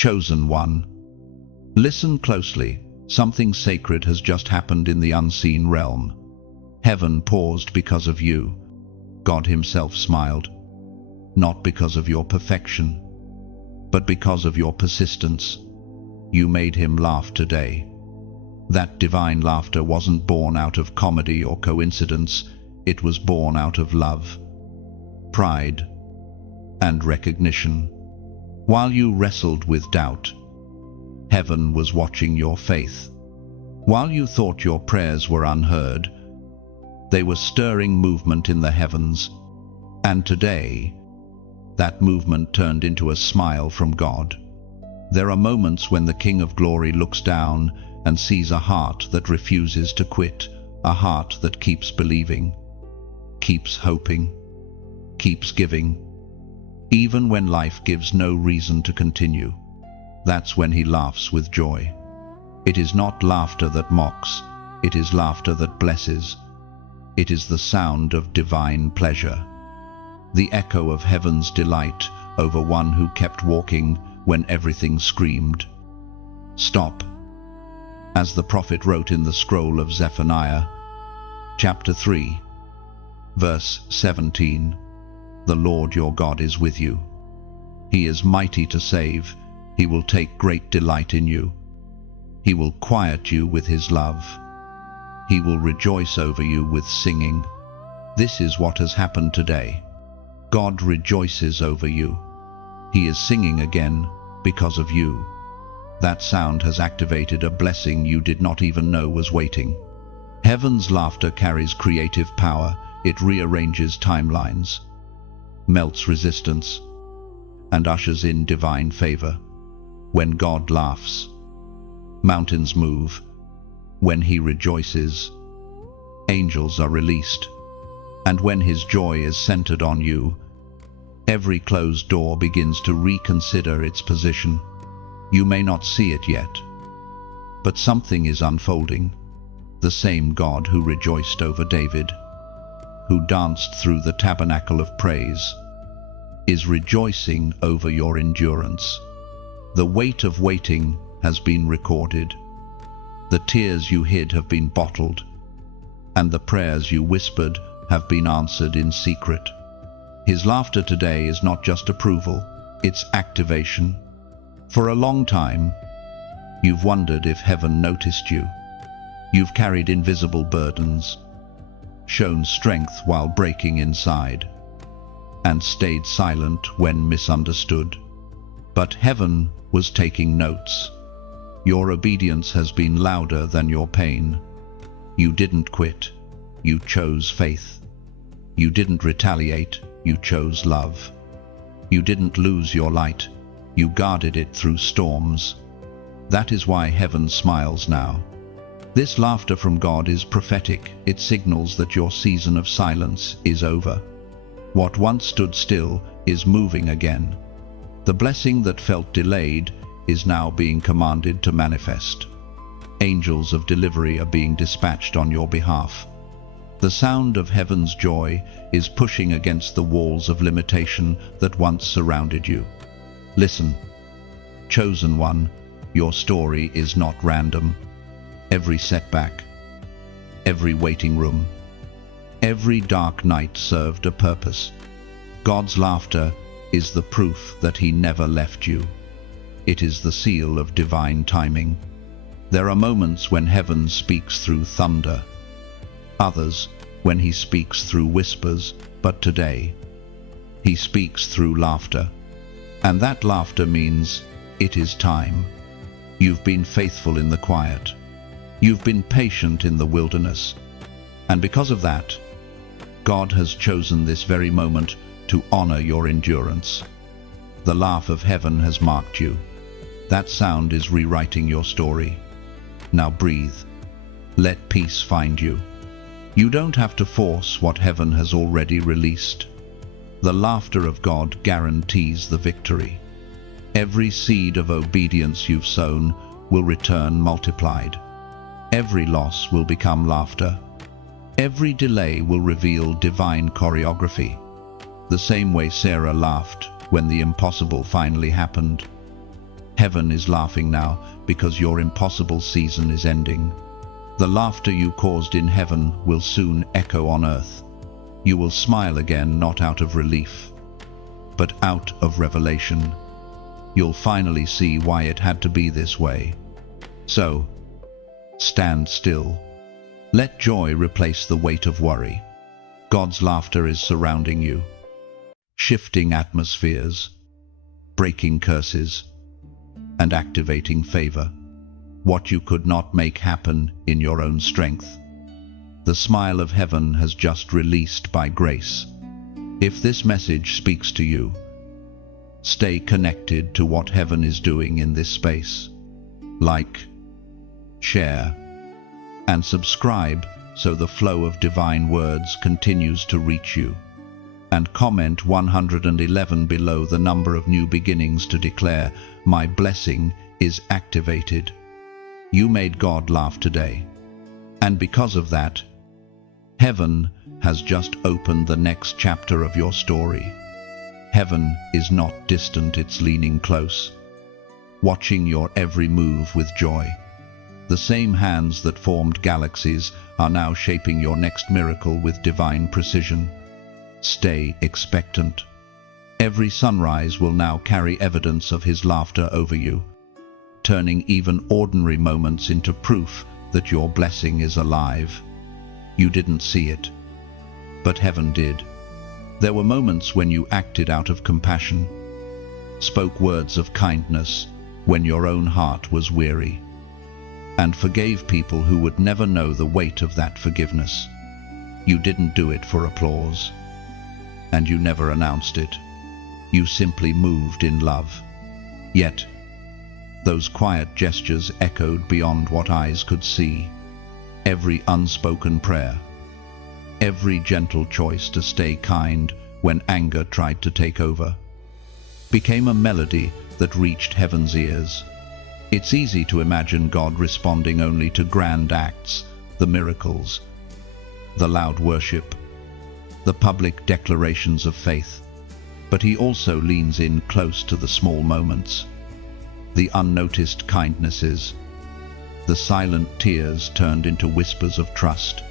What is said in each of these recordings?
Chosen one. Listen closely. Something sacred has just happened in the unseen realm. Heaven paused because of you. God himself smiled. Not because of your perfection, but because of your persistence. You made him laugh today. That divine laughter wasn't born out of comedy or coincidence. It was born out of love, pride, and recognition. While you wrestled with doubt, heaven was watching your faith. While you thought your prayers were unheard, they were stirring movement in the heavens. And today, that movement turned into a smile from God. There are moments when the King of Glory looks down and sees a heart that refuses to quit, a heart that keeps believing, keeps hoping, keeps giving, even when life gives no reason to continue. That's when he laughs with joy. It is not laughter that mocks, it is laughter that blesses. It is the sound of divine pleasure, the echo of heaven's delight over one who kept walking when everything screamed, "Stop." As the prophet wrote in the scroll of Zephaniah, chapter 3, verse 17, "The Lord your God is with you. He is mighty to save. He will take great delight in you. He will quiet you with his love. He will rejoice over you with singing." This is what has happened today. God rejoices over you. He is singing again because of you. That sound has activated a blessing you did not even know was waiting. Heaven's laughter carries creative power. It rearranges timelines, melts resistance, and ushers in divine favor. When God laughs, mountains move. When he rejoices, angels are released. And when his joy is centered on you, every closed door begins to reconsider its position. You may not see it yet, but something is unfolding. The same God who rejoiced over David, who danced through the tabernacle of praise, is rejoicing over your endurance. The weight of waiting has been recorded. The tears you hid have been bottled, and the prayers you whispered have been answered in secret. His laughter today is not just approval, it's activation. For a long time, you've wondered if heaven noticed you. You've carried invisible burdens, shown strength while breaking inside, and stayed silent when misunderstood. But heaven was taking notes. Your obedience has been louder than your pain. You didn't quit, you chose faith. You didn't retaliate, you chose love. You didn't lose your light, you guarded it through storms. That is why heaven smiles now. This laughter from God is prophetic. It signals that your season of silence is over. What once stood still is moving again. The blessing that felt delayed is now being commanded to manifest. Angels of delivery are being dispatched on your behalf. The sound of heaven's joy is pushing against the walls of limitation that once surrounded you. Listen, chosen one, your story is not random. Every setback, every waiting room, every dark night served a purpose. God's laughter is the proof that he never left you. It is the seal of divine timing. There are moments when heaven speaks through thunder, others when he speaks through whispers, but today, he speaks through laughter. And that laughter means it is time. You've been faithful in the quiet. You've been patient in the wilderness. And because of that, God has chosen this very moment to honor your endurance. The laugh of heaven has marked you. That sound is rewriting your story. Now breathe. Let peace find you. You don't have to force what heaven has already released. The laughter of God guarantees the victory. Every seed of obedience you've sown will return multiplied. Every loss will become laughter. Every delay will reveal divine choreography. The same way Sarah laughed when the impossible finally happened. Heaven is laughing now because your impossible season is ending. The laughter you caused in heaven will soon echo on earth. You will smile again, not out of relief, but out of revelation. You'll finally see why it had to be this way. So, stand still. Let joy replace the weight of worry. God's laughter is surrounding you, shifting atmospheres, breaking curses, and activating favor. What you could not make happen in your own strength, the smile of heaven has just released by grace. If this message speaks to you, stay connected to what heaven is doing in this space. Like, share, and subscribe so the flow of divine words continues to reach you. And comment 111 below the number of new beginnings to declare, "My blessing is activated." You made God laugh today. And because of that, heaven has just opened the next chapter of your story. Heaven is not distant, it's leaning close, watching your every move with joy. The same hands that formed galaxies are now shaping your next miracle with divine precision. Stay expectant. Every sunrise will now carry evidence of his laughter over you, turning even ordinary moments into proof that your blessing is alive. You didn't see it, but heaven did. There were moments when you acted out of compassion, spoke words of kindness when your own heart was weary, and forgave people who would never know the weight of that forgiveness. You didn't do it for applause, and you never announced it. You simply moved in love. Yet, those quiet gestures echoed beyond what eyes could see. Every unspoken prayer, every gentle choice to stay kind when anger tried to take over, became a melody that reached heaven's ears. It's easy to imagine God responding only to grand acts, the miracles, the loud worship, the public declarations of faith. But he also leans in close to the small moments, the unnoticed kindnesses, the silent tears turned into whispers of trust.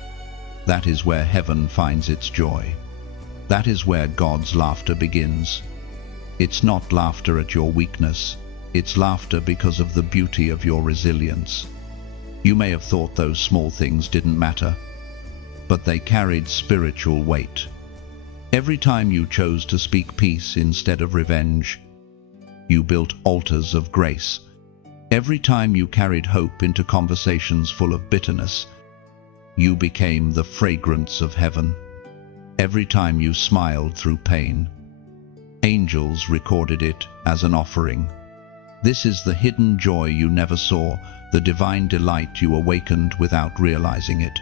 That is where heaven finds its joy. That is where God's laughter begins. It's not laughter at your weakness, it's laughter because of the beauty of your resilience. You may have thought those small things didn't matter, but they carried spiritual weight. Every time you chose to speak peace instead of revenge, you built altars of grace. Every time you carried hope into conversations full of bitterness, you became the fragrance of heaven. Every time you smiled through pain, angels recorded it as an offering. This is the hidden joy you never saw, the divine delight you awakened without realizing it.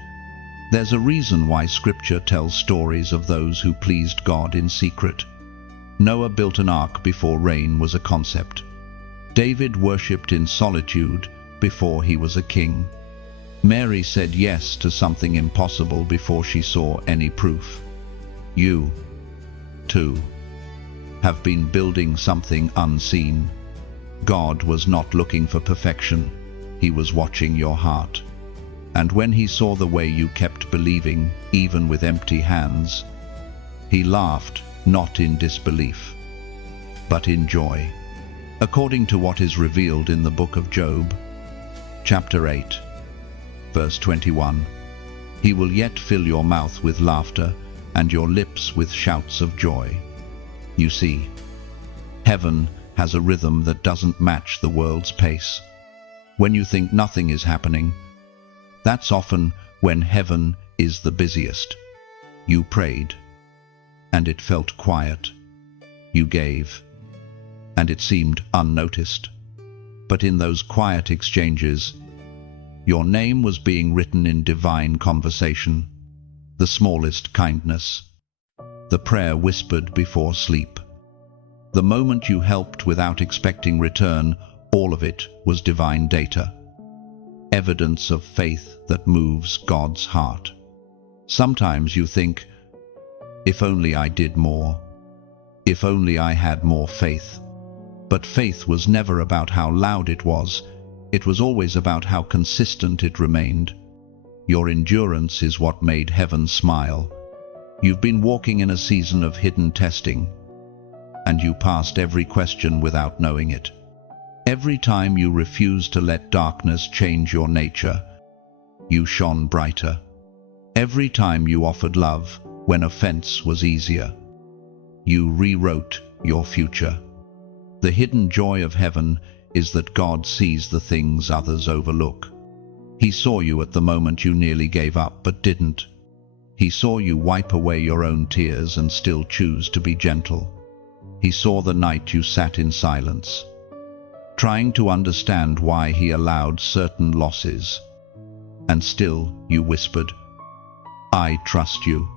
There's a reason why Scripture tells stories of those who pleased God in secret. Noah built an ark before rain was a concept. David worshipped in solitude before he was a king. Mary said yes to something impossible before she saw any proof. You, too, have been building something unseen. God was not looking for perfection. He was watching your heart. And when he saw the way you kept believing, even with empty hands, he laughed, not in disbelief, but in joy. According to what is revealed in the book of Job, chapter 8, verse 21, he will yet fill your mouth with laughter and your lips with shouts of joy. You see, heaven has a rhythm that doesn't match the world's pace. When you think nothing is happening, that's often when heaven is the busiest. You prayed, and it felt quiet. You gave, and it seemed unnoticed. But in those quiet exchanges, your name was being written in divine conversation. The smallest kindness, the prayer whispered before sleep, the moment you helped without expecting return, all of it was divine data. Evidence of faith that moves God's heart. Sometimes you think, if only I did more, if only I had more faith. But faith was never about how loud it was always about how consistent it remained. Your endurance is what made heaven smile. You've been walking in a season of hidden testing, and you passed every question without knowing it. Every time you refused to let darkness change your nature, you shone brighter. Every time you offered love when offense was easier, you rewrote your future. The hidden joy of heaven is that God sees the things others overlook. He saw you at the moment you nearly gave up but didn't. He saw you wipe away your own tears and still choose to be gentle. He saw the night you sat in silence, trying to understand why he allowed certain losses. And still you whispered, "I trust you."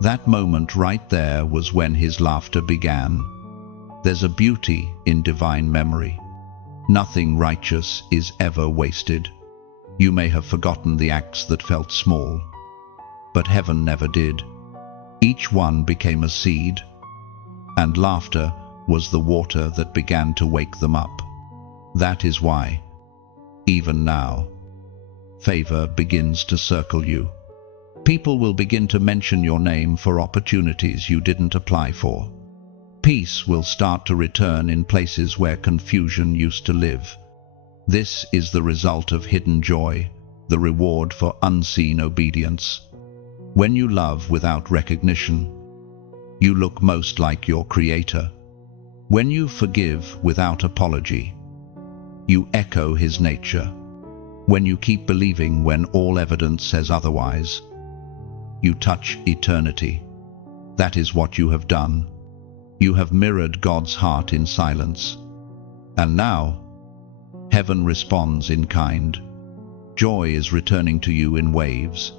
That moment right there was when his laughter began. There's a beauty in divine memory. Nothing righteous is ever wasted. You may have forgotten the acts that felt small, but heaven never did. Each one became a seed, and laughter was the water that began to wake them up. That is why, even now, favor begins to circle you. People will begin to mention your name for opportunities you didn't apply for. Peace will start to return in places where confusion used to live. This is the result of hidden joy, the reward for unseen obedience. When you love without recognition, you look most like your Creator. When you forgive without apology, you echo His nature. When you keep believing when all evidence says otherwise, you touch eternity. That is what you have done. You have mirrored God's heart in silence. And now, heaven responds in kind. Joy is returning to you in waves.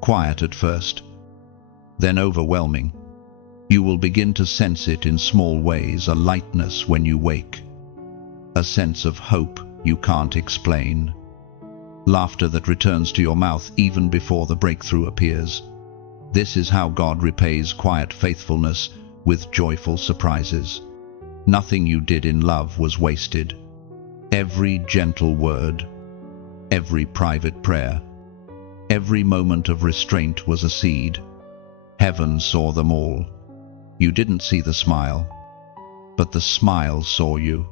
Quiet at first, then overwhelming. You will begin to sense it in small ways, a lightness when you wake, a sense of hope you can't explain, laughter that returns to your mouth even before the breakthrough appears. This is how God repays quiet faithfulness with joyful surprises. Nothing you did in love was wasted. Every gentle word, every private prayer, every moment of restraint was a seed. Heaven saw them all. You didn't see the smile, but the smile saw you.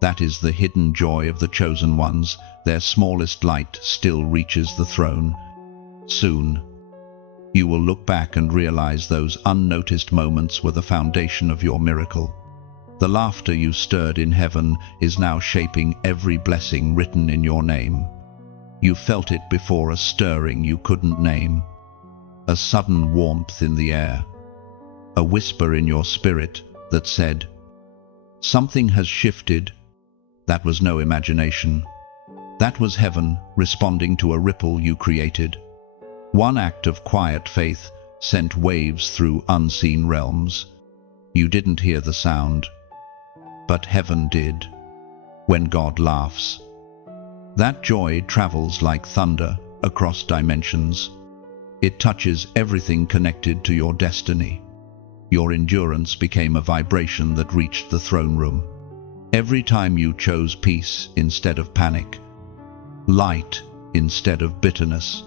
That is the hidden joy of the chosen ones. Their smallest light still reaches the throne. Soon, you will look back and realize those unnoticed moments were the foundation of your miracle. The laughter you stirred in heaven is now shaping every blessing written in your name. You felt it before, a stirring you couldn't name, a sudden warmth in the air, a whisper in your spirit that said, "Something has shifted." That was no imagination. That was heaven responding to a ripple you created. One act of quiet faith sent waves through unseen realms. You didn't hear the sound, but heaven did. When God laughs, that joy travels like thunder across dimensions. It touches everything connected to your destiny. Your endurance became a vibration that reached the throne room. Every time you chose peace instead of panic, light instead of bitterness,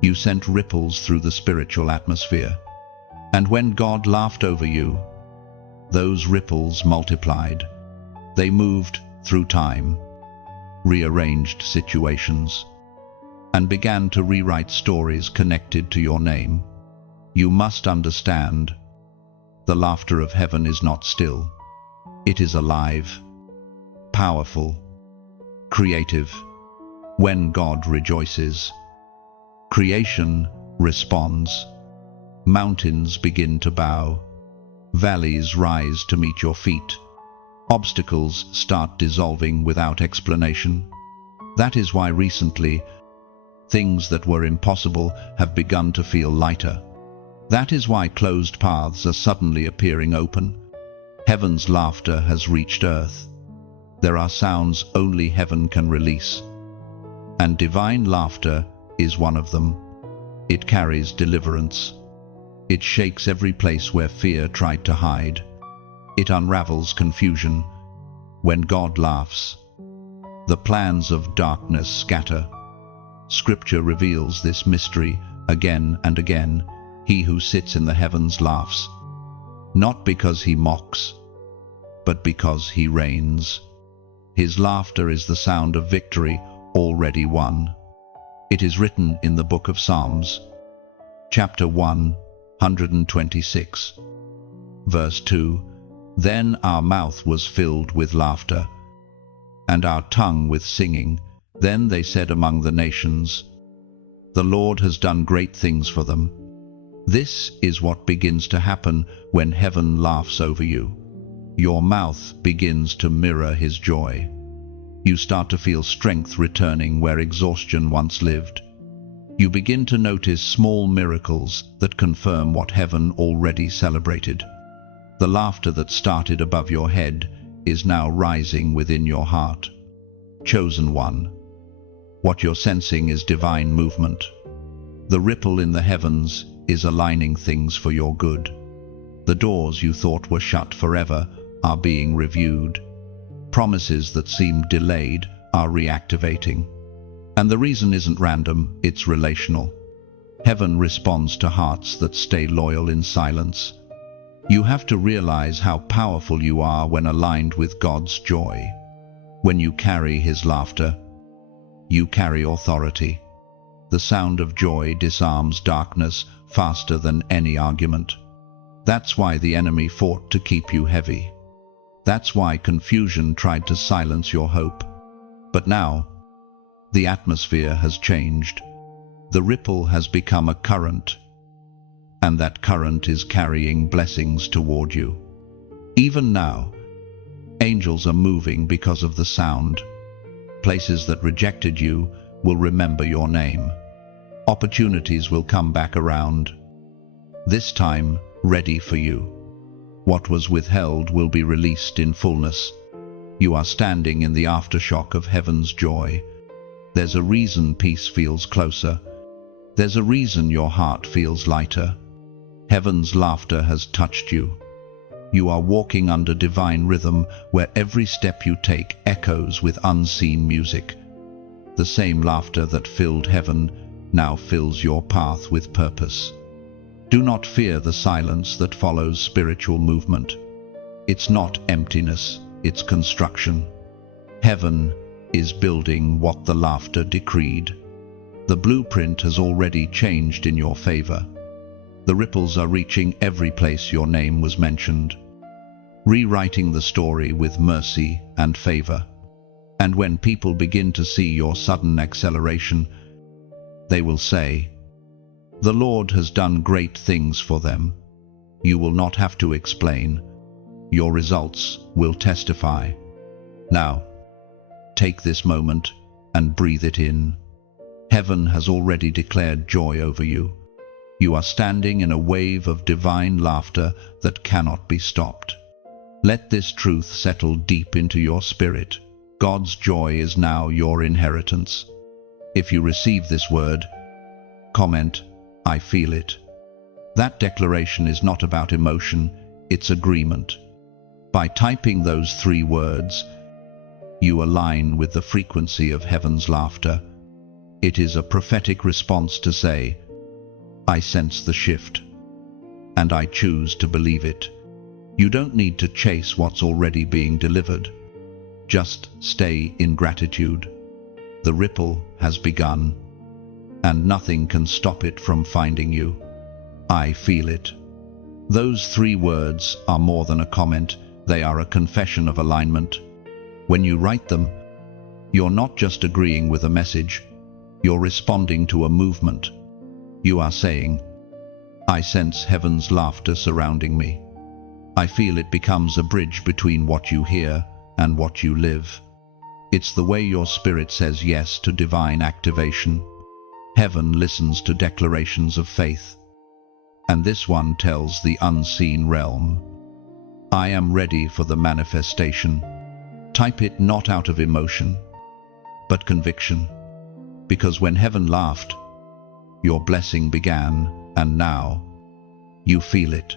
you sent ripples through the spiritual atmosphere. And when God laughed over you, those ripples multiplied. They moved through time, rearranged situations, and began to rewrite stories connected to your name. You must understand, the laughter of heaven is not still. It is alive, powerful, creative. When God rejoices, creation responds. Mountains begin to bow. Valleys rise to meet your feet. Obstacles start dissolving without explanation. That is why recently, things that were impossible have begun to feel lighter. That is why closed paths are suddenly appearing open. Heaven's laughter has reached earth. There are sounds only heaven can release, and divine laughter is one of them. It carries deliverance. It shakes every place where fear tried to hide. It unravels confusion. When God laughs, the plans of darkness scatter. Scripture reveals this mystery again and again. He who sits in the heavens laughs, not because he mocks, but because he reigns. His laughter is the sound of victory already won. It is written in the book of Psalms, chapter 126, verse 2, "Then our mouth was filled with laughter, and our tongue with singing. Then they said among the nations, the Lord has done great things for them." This is what begins to happen when heaven laughs over you. Your mouth begins to mirror his joy. You start to feel strength returning where exhaustion once lived. You begin to notice small miracles that confirm what heaven already celebrated. The laughter that started above your head is now rising within your heart. Chosen one, what you're sensing is divine movement. The ripple in the heavens is aligning things for your good. The doors you thought were shut forever are being reviewed. Promises that seemed delayed are reactivating. And the reason isn't random, it's relational. Heaven responds to hearts that stay loyal in silence. You have to realize how powerful you are when aligned with God's joy. When you carry his laughter, you carry authority. The sound of joy disarms darkness faster than any argument. That's why the enemy fought to keep you heavy. That's why confusion tried to silence your hope. But now, the atmosphere has changed. The ripple has become a current, and that current is carrying blessings toward you. Even now, angels are moving because of the sound. Places that rejected you will remember your name. Opportunities will come back around, this time ready for you. What was withheld will be released in fullness. You are standing in the aftershock of heaven's joy. There's a reason peace feels closer. There's a reason your heart feels lighter. Heaven's laughter has touched you. You are walking under divine rhythm where every step you take echoes with unseen music. The same laughter that filled heaven now fills your path with purpose. Do not fear the silence that follows spiritual movement. It's not emptiness, it's construction. Heaven is building what the laughter decreed. The blueprint has already changed in your favor. The ripples are reaching every place your name was mentioned, rewriting the story with mercy and favor. And when people begin to see your sudden acceleration, they will say, "The Lord has done great things for them." You will not have to explain. Your results will testify. Now, take this moment and breathe it in. Heaven has already declared joy over you. You are standing in a wave of divine laughter that cannot be stopped. Let this truth settle deep into your spirit. God's joy is now your inheritance. If you receive this word, comment, "I feel it." That declaration is not about emotion, it's agreement. By typing those 3 words, you align with the frequency of heaven's laughter. It is a prophetic response to say, "I sense the shift, and I choose to believe it." You don't need to chase what's already being delivered. Just stay in gratitude. The ripple has begun, and nothing can stop it from finding you. I feel it. Those 3 words are more than a comment, they are a confession of alignment. When you write them, you're not just agreeing with a message, you're responding to a movement. You are saying, "I sense heaven's laughter surrounding me. I feel it becomes a bridge between what you hear and what you live." It's the way your spirit says yes to divine activation. Heaven listens to declarations of faith. And this one tells the unseen realm, "I am ready for the manifestation." Type it not out of emotion, but conviction. Because when heaven laughed, your blessing began, and now you feel it.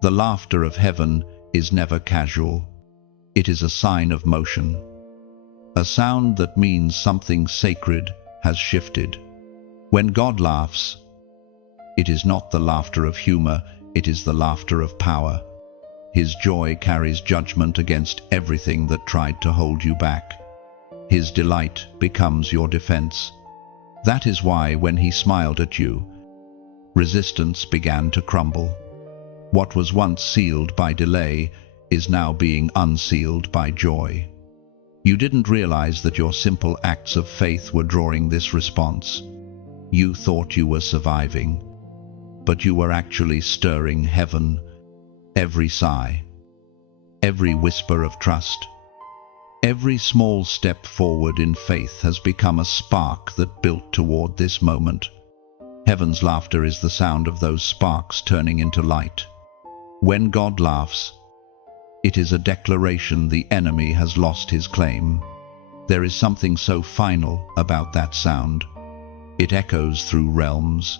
The laughter of heaven is never casual. It is a sign of motion. A sound that means something sacred has shifted. When God laughs, it is not the laughter of humor, it is the laughter of power. His joy carries judgment against everything that tried to hold you back. His delight becomes your defense. That is why, when he smiled at you, resistance began to crumble. What was once sealed by delay is now being unsealed by joy. You didn't realize that your simple acts of faith were drawing this response. You thought you were surviving, but you were actually stirring heaven. Every sigh, every whisper of trust, every small step forward in faith has become a spark that built toward this moment. Heaven's laughter is the sound of those sparks turning into light. When God laughs, it is a declaration the enemy has lost his claim. There is something so final about that sound. It echoes through realms,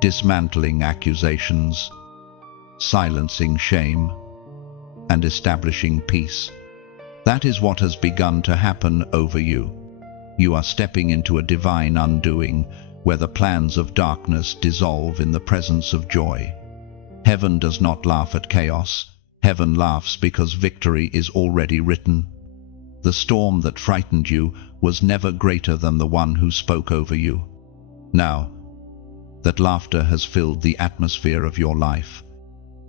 dismantling accusations, silencing shame, and establishing peace. That is what has begun to happen over you. You are stepping into a divine undoing, where the plans of darkness dissolve in the presence of joy. Heaven does not laugh at chaos. Heaven laughs because victory is already written. The storm that frightened you was never greater than the one who spoke over you. Now, that laughter has filled the atmosphere of your life.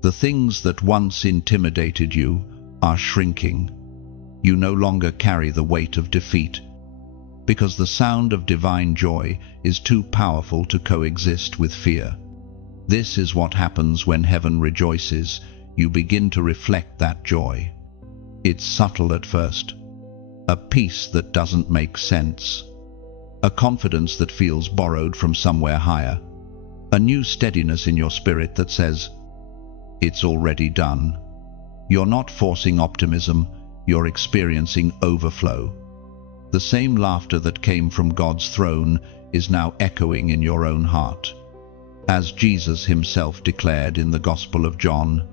The things that once intimidated you are shrinking. You no longer carry the weight of defeat, because the sound of divine joy is too powerful to coexist with fear. This is what happens when heaven rejoices. You begin to reflect that joy. It's subtle at first, a peace that doesn't make sense, a confidence that feels borrowed from somewhere higher, a new steadiness in your spirit that says, "It's already done." You're not forcing optimism, you're experiencing overflow. The same laughter that came from God's throne is now echoing in your own heart. As Jesus himself declared in the Gospel of John,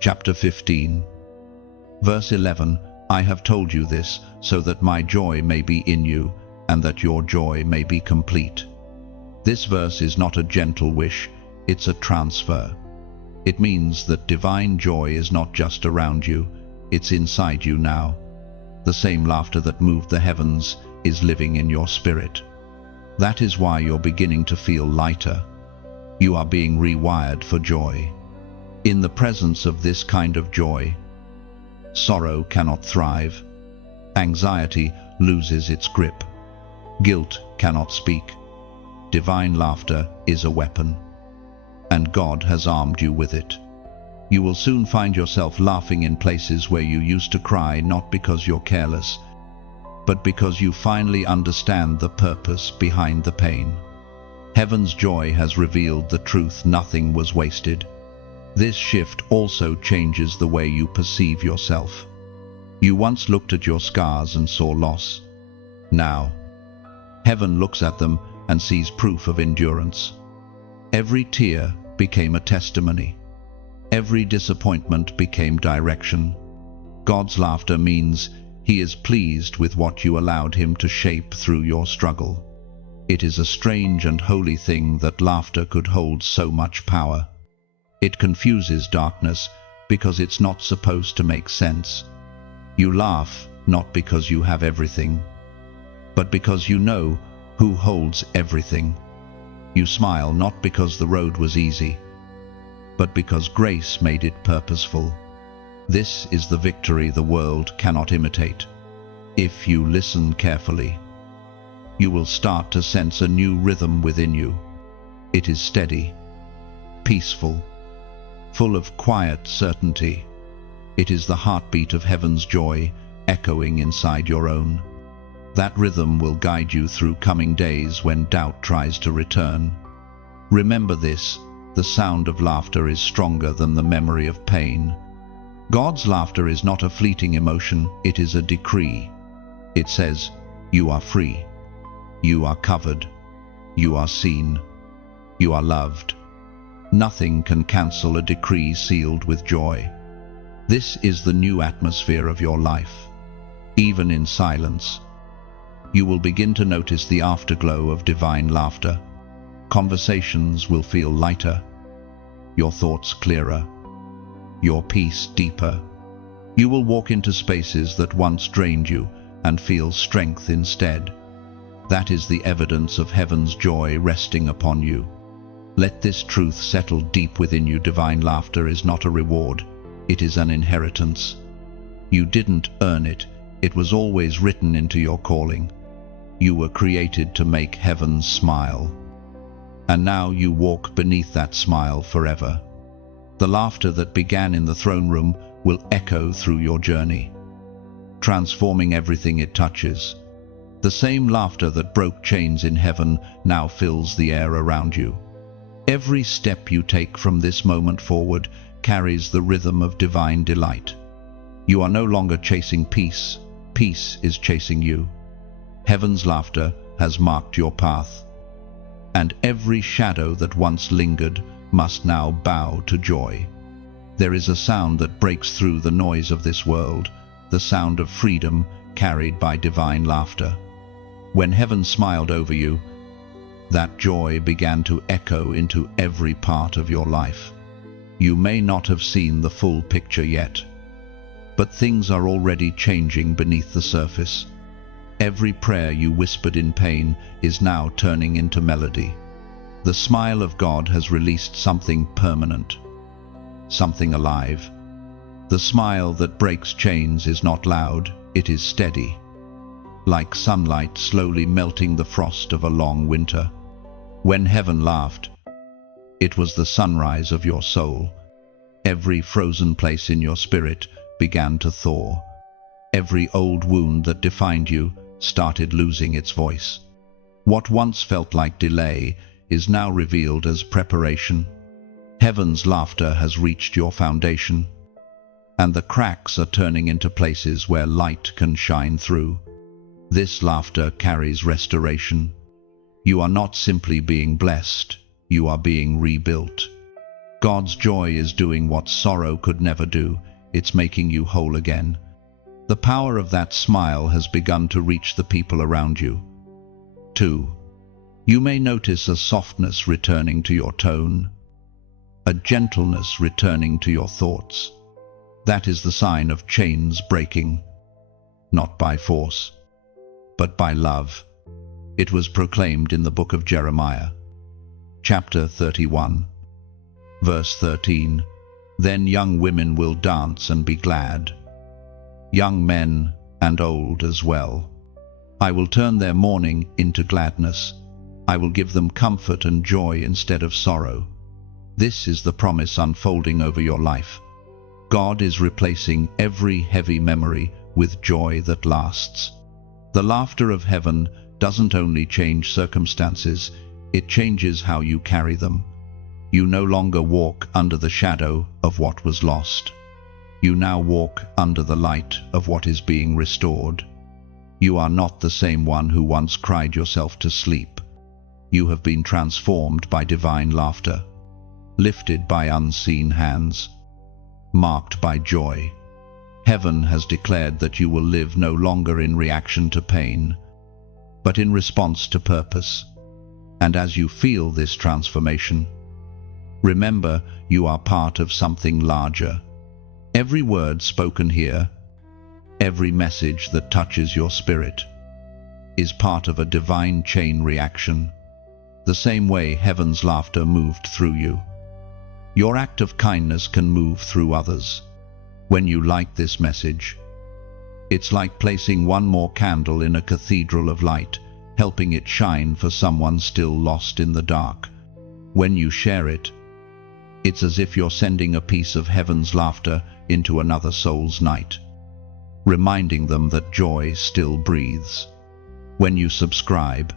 chapter 15, verse 11, "I have told you this so that my joy may be in you and that your joy may be complete." This verse is not a gentle wish, it's a transfer. It means that divine joy is not just around you, it's inside you now. The same laughter that moved the heavens is living in your spirit. That is why you're beginning to feel lighter. You are being rewired for joy. In the presence of this kind of joy, sorrow cannot thrive. Anxiety loses its grip. Guilt cannot speak. Divine laughter is a weapon, and God has armed you with it. You will soon find yourself laughing in places where you used to cry, not because you're careless, but because you finally understand the purpose behind the pain. Heaven's joy has revealed the truth: nothing was wasted. This shift also changes the way you perceive yourself. You once looked at your scars and saw loss. Now, heaven looks at them and sees proof of endurance. Every tear became a testimony. Every disappointment became direction. God's laughter means He is pleased with what you allowed Him to shape through your struggle. It is a strange and holy thing that laughter could hold so much power. It confuses darkness because it's not supposed to make sense. You laugh not because you have everything, but because you know who holds everything. You smile not because the road was easy, but because grace made it purposeful. This is the victory the world cannot imitate. If you listen carefully, you will start to sense a new rhythm within you. It is steady, peaceful, full of quiet certainty. It is the heartbeat of heaven's joy echoing inside your own. That rhythm will guide you through coming days when doubt tries to return. Remember this: the sound of laughter is stronger than the memory of pain. God's laughter is not a fleeting emotion, it is a decree. It says, you are free, you are covered, you are seen, you are loved. Nothing can cancel a decree sealed with joy. This is the new atmosphere of your life. Even in silence, you will begin to notice the afterglow of divine laughter. Conversations will feel lighter, your thoughts clearer, your peace deeper. You will walk into spaces that once drained you and feel strength instead. That is the evidence of heaven's joy resting upon you. Let this truth settle deep within you. Divine laughter is not a reward, it is an inheritance. You didn't earn it, it was always written into your calling. You were created to make heaven smile. And now you walk beneath that smile forever. The laughter that began in the throne room will echo through your journey, transforming everything it touches. The same laughter that broke chains in heaven now fills the air around you. Every step you take from this moment forward carries the rhythm of divine delight. You are no longer chasing peace, peace is chasing you. Heaven's laughter has marked your path, and every shadow that once lingered must now bow to joy. There is a sound that breaks through the noise of this world, the sound of freedom carried by divine laughter. When heaven smiled over you, that joy began to echo into every part of your life. You may not have seen the full picture yet, but things are already changing beneath the surface. Every prayer you whispered in pain is now turning into melody. The smile of God has released something permanent, something alive. The smile that breaks chains is not loud, it is steady, like sunlight slowly melting the frost of a long winter. When heaven laughed, it was the sunrise of your soul. Every frozen place in your spirit began to thaw. Every old wound that defined you started losing its voice. What once felt like delay is now revealed as preparation. Heaven's laughter has reached your foundation, and the cracks are turning into places where light can shine through. This laughter carries restoration. You are not simply being blessed, you are being rebuilt. God's joy is doing what sorrow could never do. It's making you whole again. The power of that smile has begun to reach the people around you. 2. You may notice a softness returning to your tone, a gentleness returning to your thoughts. That is the sign of chains breaking, not by force, but by love. It was proclaimed in the book of Jeremiah, chapter 31, verse 13. Then young women will dance and be glad, young men and old as well. I will turn their mourning into gladness. I will give them comfort and joy instead of sorrow. This is the promise unfolding over your life. God is replacing every heavy memory with joy that lasts. The laughter of heaven doesn't only change circumstances, it changes how you carry them. You no longer walk under the shadow of what was lost. You now walk under the light of what is being restored. You are not the same one who once cried yourself to sleep. You have been transformed by divine laughter, lifted by unseen hands, marked by joy. Heaven has declared that you will live no longer in reaction to pain, but in response to purpose. And as you feel this transformation, remember you are part of something larger. Every word spoken here, every message that touches your spirit, is part of a divine chain reaction, the same way heaven's laughter moved through you. Your act of kindness can move through others. When you like this message, it's like placing one more candle in a cathedral of light, helping it shine for someone still lost in the dark. When you share it, it's as if you're sending a piece of heaven's laughter into another soul's night, reminding them that joy still breathes. When you subscribe,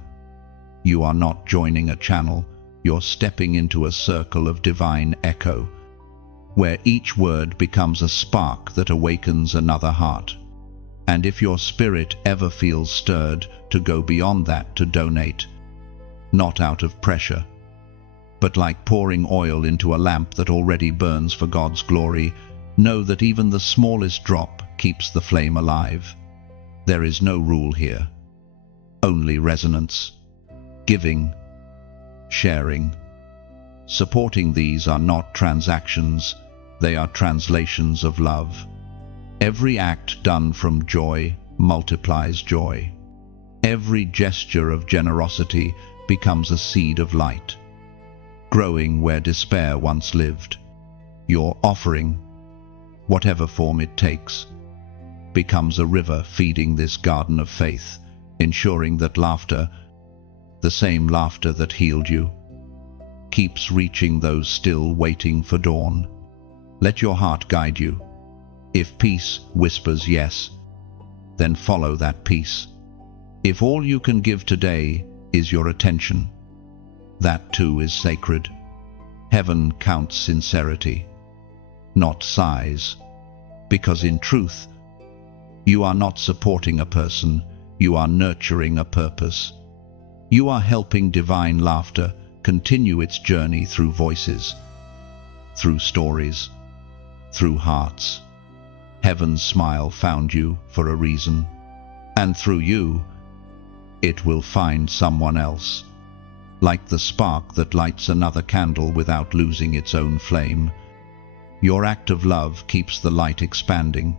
you are not joining a channel, you're stepping into a circle of divine echo, where each word becomes a spark that awakens another heart. And if your spirit ever feels stirred to go beyond that, to donate, not out of pressure, but like pouring oil into a lamp that already burns for God's glory, Know that even the smallest drop keeps the flame alive. There is no rule here, only resonance, giving, sharing. Supporting these are not transactions, they are translations of love. Every act done from joy multiplies joy. Every gesture of generosity becomes a seed of light, growing where despair once lived. Your offering, whatever form it takes, becomes a river feeding this garden of faith, ensuring that laughter, the same laughter that healed you, keeps reaching those still waiting for dawn. Let your heart guide you. If peace whispers yes, then follow that peace. If all you can give today is your attention, that too is sacred. Heaven counts sincerity, not size, because in truth, you are not supporting a person, you are nurturing a purpose. You are helping divine laughter continue its journey through voices, through stories, through hearts. Heaven's smile found you for a reason, and through you, it will find someone else. Like the spark that lights another candle without losing its own flame, your act of love keeps the light expanding.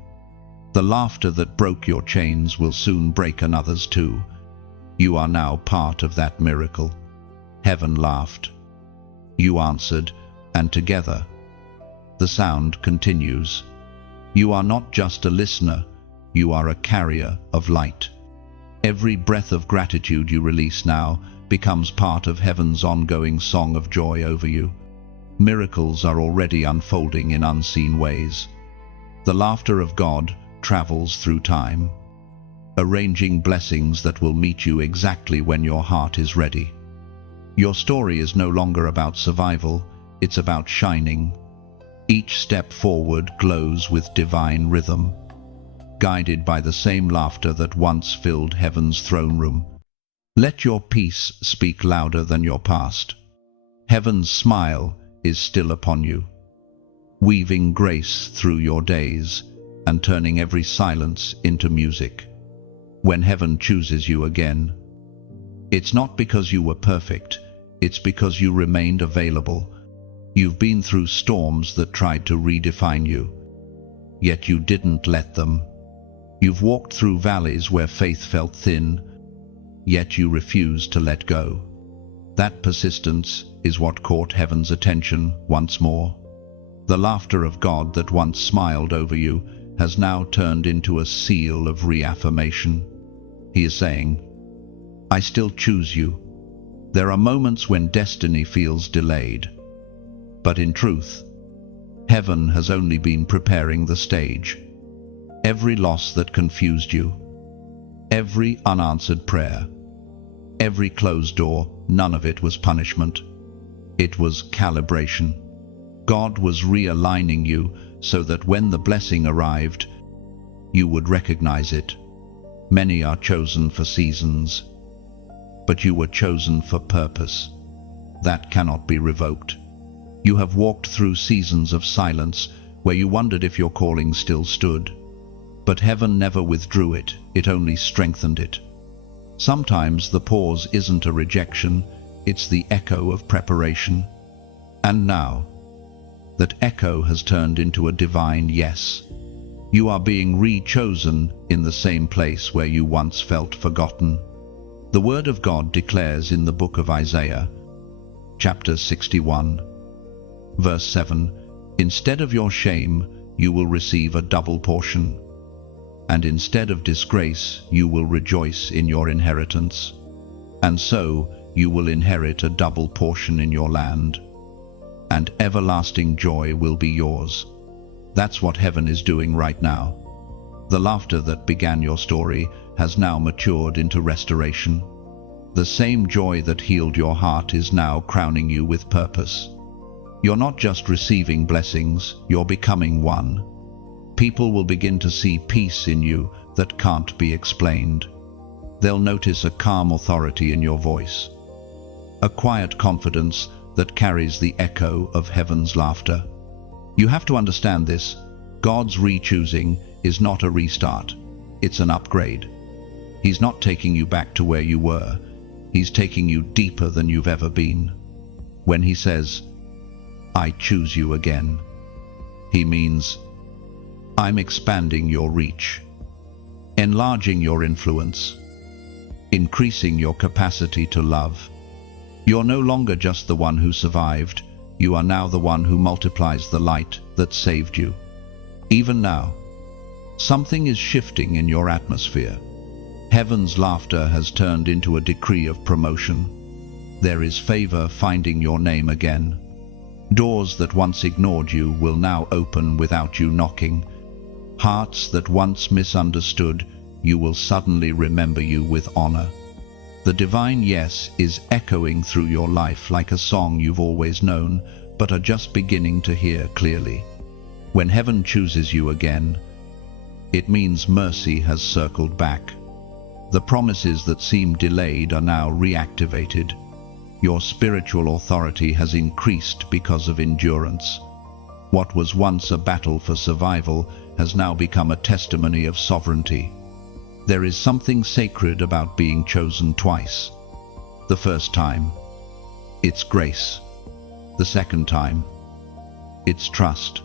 The laughter that broke your chains will soon break another's too. You are now part of that miracle. Heaven laughed. You answered, and together, the sound continues. You are not just a listener, you are a carrier of light. Every breath of gratitude you release now becomes part of heaven's ongoing song of joy over you. Miracles are already unfolding in unseen ways. The laughter of God travels through time, arranging blessings that will meet you exactly when your heart is ready. Your story is no longer about survival, it's about shining. Each step forward glows with divine rhythm, guided by the same laughter that once filled heaven's throne room. Let your peace speak louder than your past. Heaven's smile is still upon you, weaving grace through your days and turning every silence into music. When heaven chooses you again, it's not because you were perfect, it's because you remained available. You've been through storms that tried to redefine you, yet you didn't let them. You've walked through valleys where faith felt thin, yet you refused to let go. That persistence is what caught heaven's attention once more. The laughter of God that once smiled over you has now turned into a seal of reaffirmation. He is saying, I still choose you. There are moments when destiny feels delayed, but in truth, heaven has only been preparing the stage. Every loss that confused you, every unanswered prayer, every closed door, none of it was punishment. It was calibration. God was realigning you so that when the blessing arrived, you would recognize it. Many are chosen for seasons, but you were chosen for purpose. That cannot be revoked. You have walked through seasons of silence where you wondered if your calling still stood. But heaven never withdrew it, it only strengthened it. Sometimes the pause isn't a rejection, it's the echo of preparation. And now, that echo has turned into a divine yes. You are being re-chosen in the same place where you once felt forgotten. The Word of God declares in the book of Isaiah, chapter 61, verse 7, instead of your shame, you will receive a double portion, and instead of disgrace, you will rejoice in your inheritance. And so you will inherit a double portion in your land, and everlasting joy will be yours. That's what heaven is doing right now. The laughter that began your story has now matured into restoration. The same joy that healed your heart is now crowning you with purpose. You're not just receiving blessings, you're becoming one. People will begin to see peace in you that can't be explained. They'll notice a calm authority in your voice, a quiet confidence that carries the echo of heaven's laughter. You have to understand this. God's re-choosing is not a restart, it's an upgrade. He's not taking you back to where you were, He's taking you deeper than you've ever been. When He says, "I choose you again," He means, "I'm expanding your reach, enlarging your influence, increasing your capacity to love. You're no longer just the one who survived, you are now the one who multiplies the light that saved you." Even now, something is shifting in your atmosphere. Heaven's laughter has turned into a decree of promotion. There is favor finding your name again. Doors that once ignored you will now open without you knocking. Hearts that once misunderstood you will suddenly remember you with honor. The divine yes is echoing through your life like a song you've always known, but are just beginning to hear clearly. When heaven chooses you again, it means mercy has circled back. The promises that seemed delayed are now reactivated. Your spiritual authority has increased because of endurance. What was once a battle for survival has now become a testimony of sovereignty. There is something sacred about being chosen twice. The first time, it's grace. The second time, it's trust.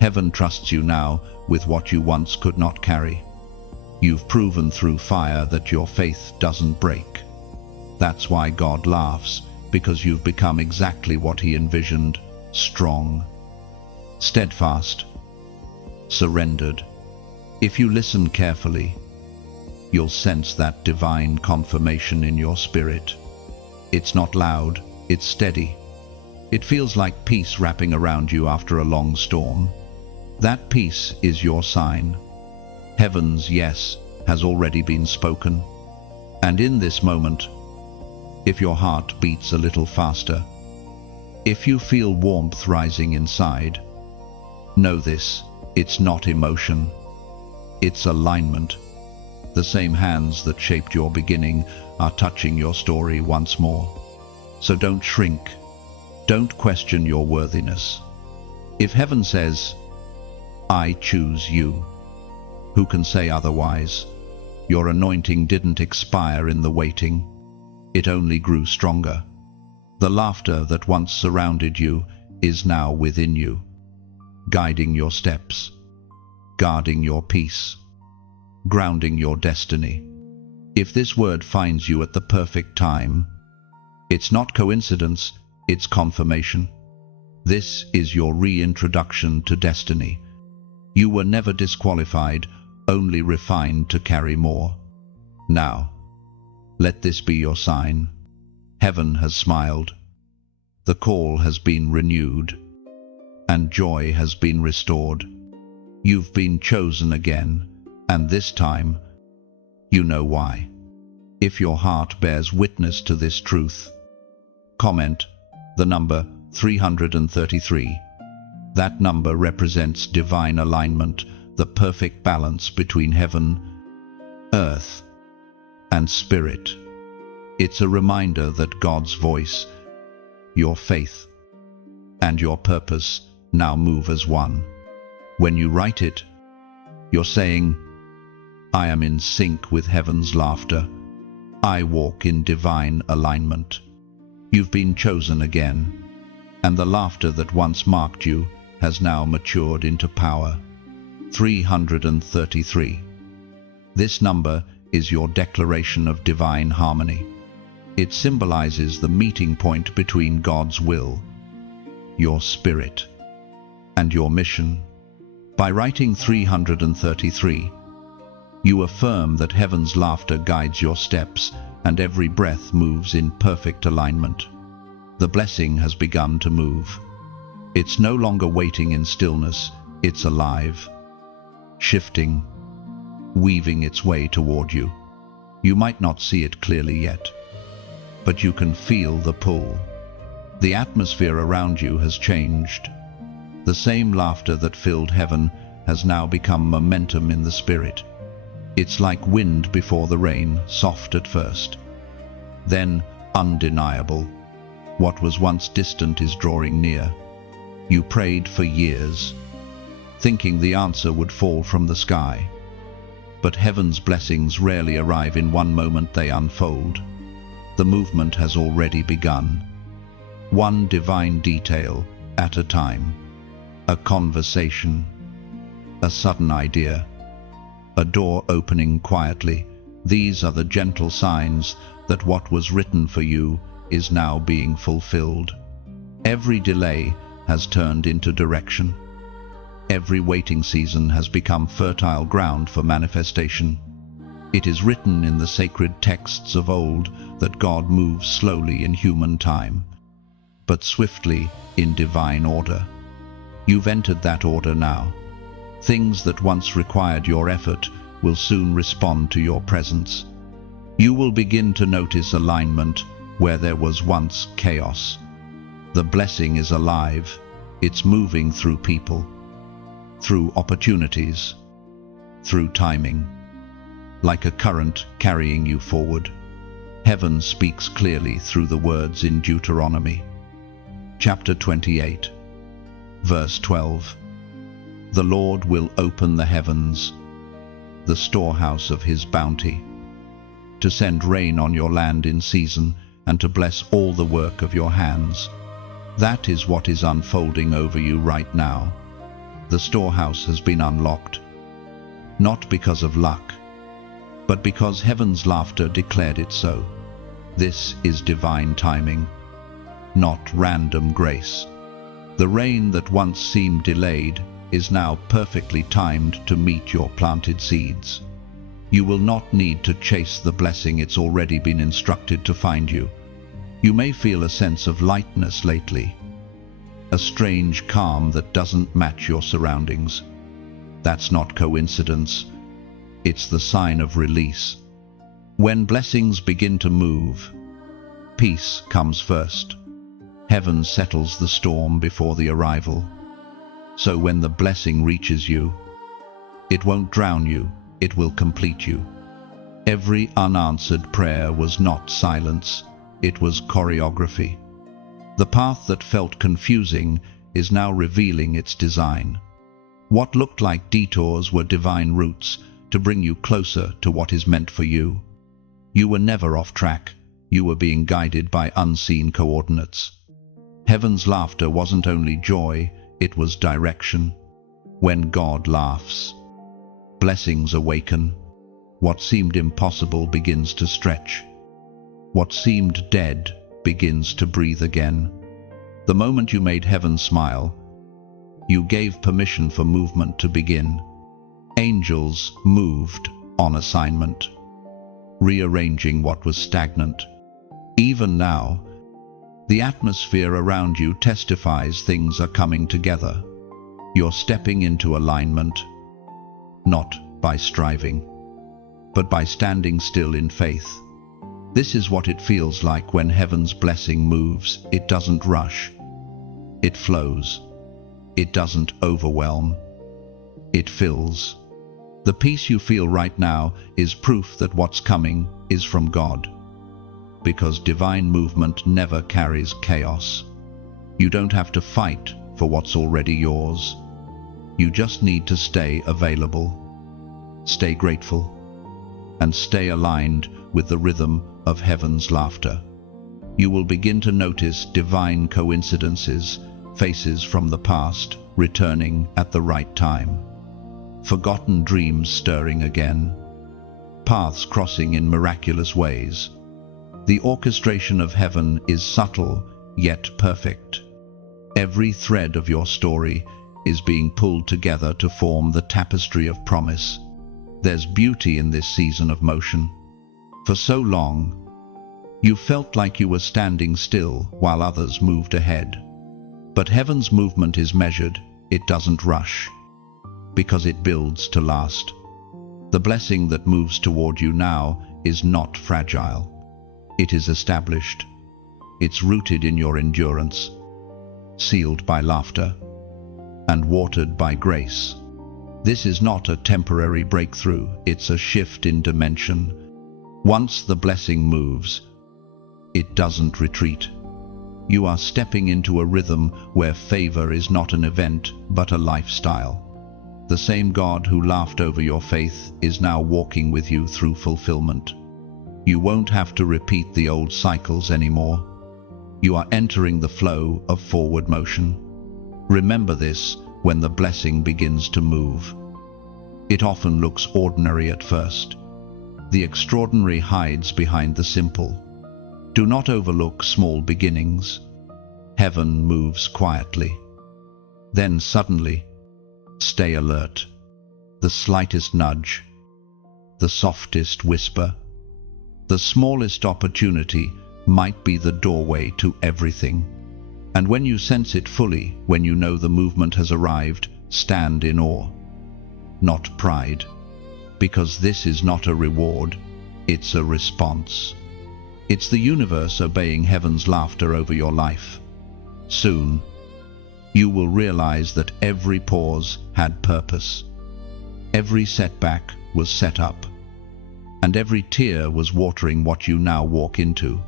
Heaven trusts you now with what you once could not carry. You've proven through fire that your faith doesn't break. That's why God laughs, because you've become exactly what He envisioned: strong, steadfast, surrendered. If you listen carefully, you'll sense that divine confirmation in your spirit. It's not loud, it's steady. It feels like peace wrapping around you after a long storm. That peace is your sign. Heaven's yes has already been spoken. And in this moment, if your heart beats a little faster, if you feel warmth rising inside, know this: it's not emotion, it's alignment. The same hands that shaped your beginning are touching your story once more. So don't shrink. Don't question your worthiness. If heaven says, "I choose you," who can say otherwise? Your anointing didn't expire in the waiting. It only grew stronger. The laughter that once surrounded you is now within you, guiding your steps, guarding your peace, grounding your destiny. If this word finds you at the perfect time, it's not coincidence, it's confirmation. This is your reintroduction to destiny. You were never disqualified, only refined to carry more. Now, let this be your sign. Heaven has smiled. The call has been renewed, and joy has been restored. You've been chosen again, and this time, you know why. If your heart bears witness to this truth, comment the number 333. That number represents divine alignment, the perfect balance between heaven, earth, and spirit. It's a reminder that God's voice, your faith, and your purpose now move as one. When you write it, you're saying, "I am in sync with heaven's laughter. I walk in divine alignment." You've been chosen again, and the laughter that once marked you has now matured into power. 333. This number is your declaration of divine harmony. It symbolizes the meeting point between God's will, your spirit, and your mission. By writing 333, you affirm that heaven's laughter guides your steps and every breath moves in perfect alignment. The blessing has begun to move. It's no longer waiting in stillness, it's alive, shifting, weaving its way toward you. You might not see it clearly yet, but you can feel the pull. The atmosphere around you has changed. The same laughter that filled heaven has now become momentum in the spirit. It's like wind before the rain, soft at first, then undeniable. What was once distant is drawing near. You prayed for years, thinking the answer would fall from the sky. But heaven's blessings rarely arrive in one moment, they unfold. The movement has already begun. One divine detail at a time. A conversation, a sudden idea, a door opening quietly. These are the gentle signs that what was written for you is now being fulfilled. Every delay has turned into direction. Every waiting season has become fertile ground for manifestation. It is written in the sacred texts of old that God moves slowly in human time, but swiftly in divine order. You've entered that order now. Things that once required your effort will soon respond to your presence. You will begin to notice alignment where there was once chaos. The blessing is alive. It's moving through people, through opportunities, through timing. Like a current carrying you forward. Heaven speaks clearly through the words in Deuteronomy. Chapter 28, verse 12. The Lord will open the heavens, the storehouse of his bounty, to send rain on your land in season and to bless all the work of your hands. That is what is unfolding over you right now. The storehouse has been unlocked, not because of luck, but because heaven's laughter declared it so. This is divine timing, not random grace. The rain that once seemed delayed is now perfectly timed to meet your planted seeds. You will not need to chase the blessing, it's already been instructed to find you. You may feel a sense of lightness lately, a strange calm that doesn't match your surroundings. That's not coincidence. It's the sign of release. When blessings begin to move, peace comes first. Heaven settles the storm before the arrival. So when the blessing reaches you, it won't drown you, it will complete you. Every unanswered prayer was not silence, it was choreography. The path that felt confusing is now revealing its design. What looked like detours were divine routes to bring you closer to what is meant for you. You were never off track, you were being guided by unseen coordinates. Heaven's laughter wasn't only joy, it was direction. When God laughs, blessings awaken. What seemed impossible begins to stretch. What seemed dead begins to breathe again. The moment you made heaven smile, you gave permission for movement to begin. Angels moved on assignment, rearranging what was stagnant. Even now, the atmosphere around you testifies things are coming together. You're stepping into alignment, not by striving, but by standing still in faith. This is what it feels like when heaven's blessing moves. It doesn't rush. It flows. It doesn't overwhelm. It fills. The peace you feel right now is proof that what's coming is from God. Because divine movement never carries chaos. You don't have to fight for what's already yours. You just need to stay available, stay grateful, and stay aligned with the rhythm of heaven's laughter. You will begin to notice divine coincidences, faces from the past returning at the right time, forgotten dreams stirring again, paths crossing in miraculous ways. The orchestration of heaven is subtle yet perfect. Every thread of your story is being pulled together to form the tapestry of promise. There's beauty in this season of motion. For so long, you felt like you were standing still while others moved ahead. But heaven's movement is measured, it doesn't rush, because it builds to last. The blessing that moves toward you now is not fragile. It is established. It's rooted in your endurance, sealed by laughter, and watered by grace. This is not a temporary breakthrough, it's a shift in dimension. Once the blessing moves, it doesn't retreat. You are stepping into a rhythm where favor is not an event, but a lifestyle. The same God who laughed over your faith is now walking with you through fulfillment. You won't have to repeat the old cycles anymore. You are entering the flow of forward motion. Remember this when the blessing begins to move. It often looks ordinary at first. The extraordinary hides behind the simple. Do not overlook small beginnings. Heaven moves quietly. Then suddenly, stay alert. The slightest nudge, the softest whisper, the smallest opportunity might be the doorway to everything. And when you sense it fully, when you know the movement has arrived, stand in awe, not pride, because this is not a reward, it's a response. It's the universe obeying heaven's laughter over your life. Soon, you will realize that every pause had purpose. Every setback was set up, and every tear was watering what you now walk into.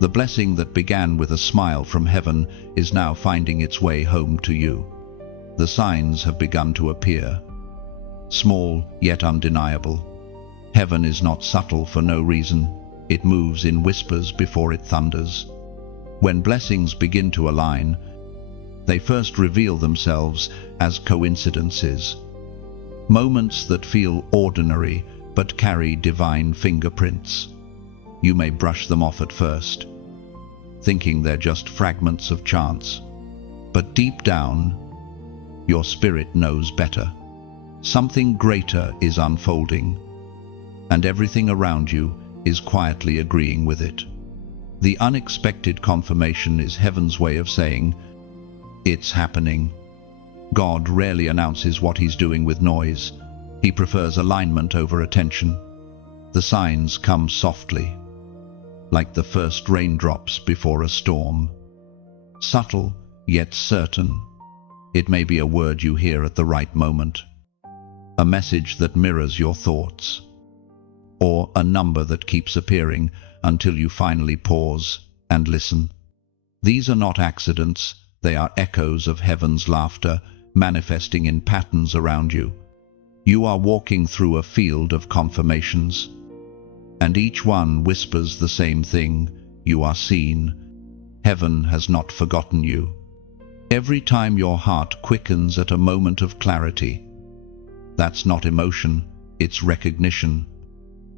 The blessing that began with a smile from heaven is now finding its way home to you. The signs have begun to appear, small yet undeniable. Heaven is not subtle for no reason. It moves in whispers before it thunders. When blessings begin to align, they first reveal themselves as coincidences. Moments that feel ordinary but carry divine fingerprints. You may brush them off at first, thinking they're just fragments of chance. But deep down, your spirit knows better. Something greater is unfolding, and everything around you is quietly agreeing with it. The unexpected confirmation is heaven's way of saying, it's happening. God rarely announces what he's doing with noise. He prefers alignment over attention. The signs come softly, like the first raindrops before a storm. Subtle, yet certain. It may be a word you hear at the right moment, a message that mirrors your thoughts, or a number that keeps appearing until you finally pause and listen. These are not accidents, they are echoes of heaven's laughter manifesting in patterns around you. You are walking through a field of confirmations, and each one whispers the same thing: you are seen. Heaven has not forgotten you. Every time your heart quickens at a moment of clarity, that's not emotion, it's recognition.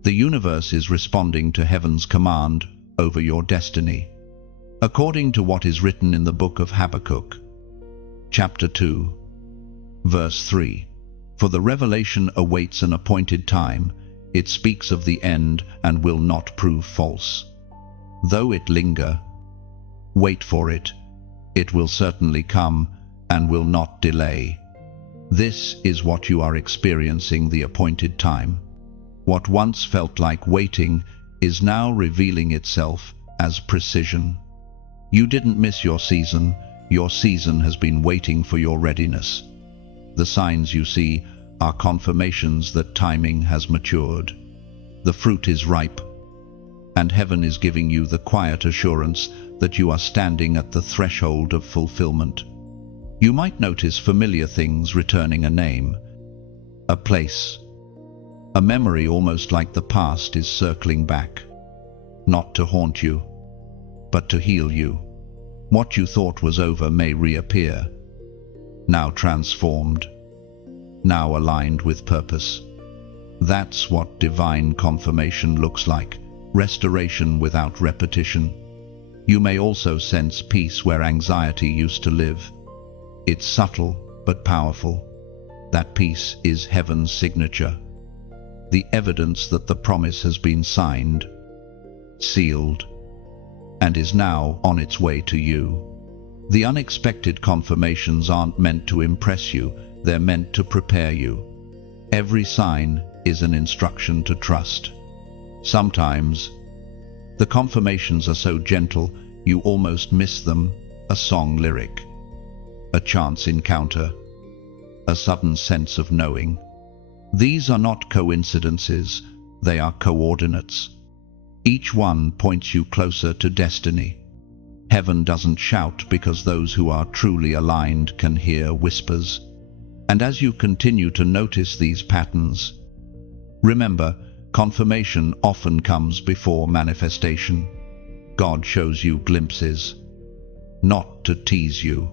The universe is responding to heaven's command over your destiny, according to what is written in the book of Habakkuk, chapter 2, verse 3. For the revelation awaits an appointed time, it speaks of the end and will not prove false. Though it linger, wait for it. It will certainly come and will not delay. This is what you are experiencing, the appointed time. What once felt like waiting is now revealing itself as precision. You didn't miss your season has been waiting for your readiness. The signs you see are confirmations that timing has matured. The fruit is ripe, and heaven is giving you the quiet assurance that you are standing at the threshold of fulfillment. You might notice familiar things returning: a name, a place, a memory, almost like the past is circling back, not to haunt you, but to heal you. What you thought was over may reappear, now transformed, now aligned with purpose. That's what divine confirmation looks like: restoration without repetition. You may also sense peace where anxiety used to live. It's subtle but powerful. That peace is heaven's signature, the evidence that the promise has been signed, sealed, and is now on its way to you. The unexpected confirmations aren't meant to impress you, they're meant to prepare you. Every sign is an instruction to trust. Sometimes, the confirmations are so gentle you almost miss them: a song lyric, a chance encounter, a sudden sense of knowing. These are not coincidences, they are coordinates. Each one points you closer to destiny. Heaven doesn't shout because those who are truly aligned can hear whispers. And as you continue to notice these patterns, remember, confirmation often comes before manifestation. God shows you glimpses, not to tease you,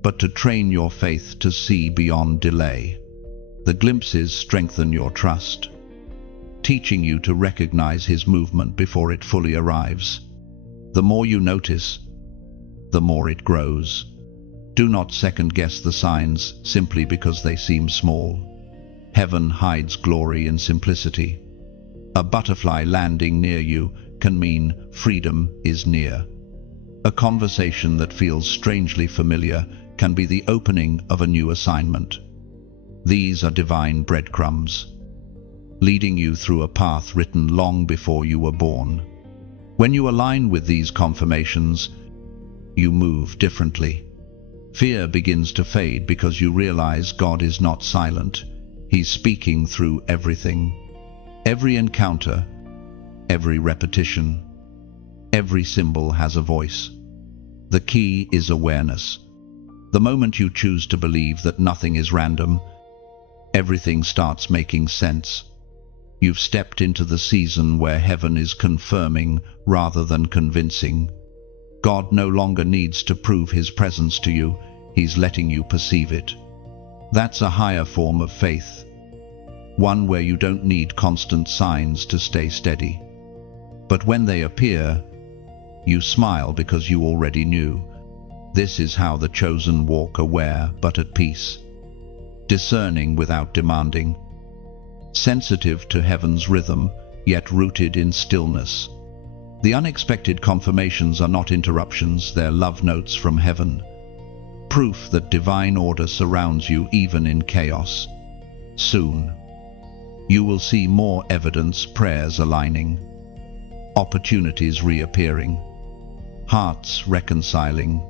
but to train your faith to see beyond delay. The glimpses strengthen your trust, teaching you to recognize His movement before it fully arrives. The more you notice, the more it grows. Do not second-guess the signs simply because they seem small. Heaven hides glory in simplicity. A butterfly landing near you can mean freedom is near. A conversation that feels strangely familiar can be the opening of a new assignment. These are divine breadcrumbs, leading you through a path written long before you were born. When you align with these confirmations, you move differently. Fear begins to fade because you realize God is not silent. He's speaking through everything. Every encounter, every repetition, every symbol has a voice. The key is awareness. The moment you choose to believe that nothing is random, everything starts making sense. You've stepped into the season where heaven is confirming rather than convincing. God no longer needs to prove His presence to you. He's letting you perceive it. That's a higher form of faith, one where you don't need constant signs to stay steady. But when they appear, you smile because you already knew. This is how the chosen walk, aware but at peace, discerning without demanding, sensitive to heaven's rhythm, yet rooted in stillness. The unexpected confirmations are not interruptions, they're love notes from heaven, proof that divine order surrounds you even in chaos. Soon, you will see more evidence, prayers aligning, opportunities reappearing, hearts reconciling,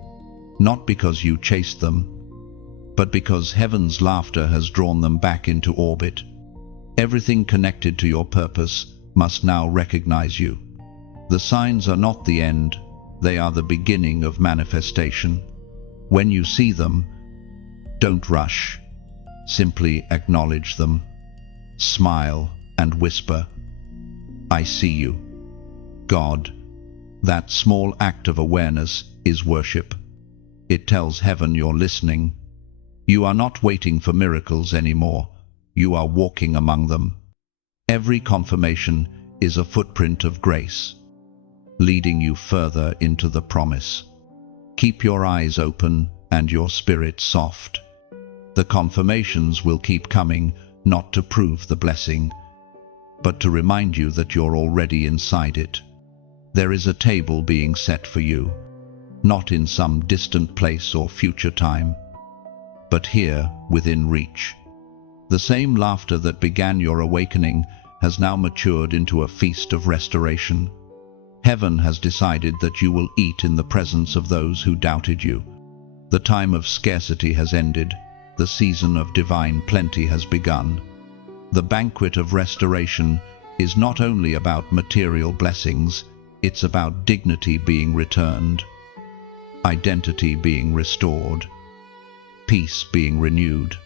not because you chased them, but because heaven's laughter has drawn them back into orbit. Everything connected to your purpose must now recognize you. The signs are not the end, they are the beginning of manifestation. When you see them, don't rush. Simply acknowledge them. Smile and whisper, "I see you." God, that small act of awareness is worship. It tells heaven you're listening. You are not waiting for miracles anymore. You are walking among them. Every confirmation is a footprint of grace, leading you further into the promise. Keep your eyes open and your spirit soft. The confirmations will keep coming, not to prove the blessing, but to remind you that you're already inside it. There is a table being set for you, not in some distant place or future time, but here within reach. The same laughter that began your awakening has now matured into a feast of restoration. Heaven has decided that you will eat in the presence of those who doubted you. The time of scarcity has ended. The season of divine plenty has begun. The banquet of restoration is not only about material blessings, it's about dignity being returned, identity being restored, peace being renewed.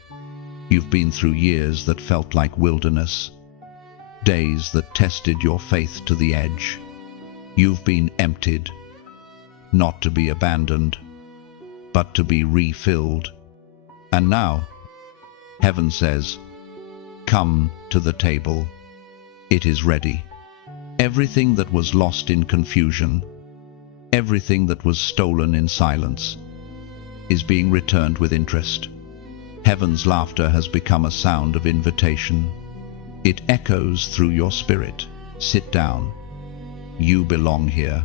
You've been through years that felt like wilderness, days that tested your faith to the edge. You've been emptied, not to be abandoned, but to be refilled. And now, heaven says, "Come to the table. It is ready." Everything that was lost in confusion, everything that was stolen in silence, is being returned with interest. Heaven's laughter has become a sound of invitation. It echoes through your spirit. Sit down. You belong here.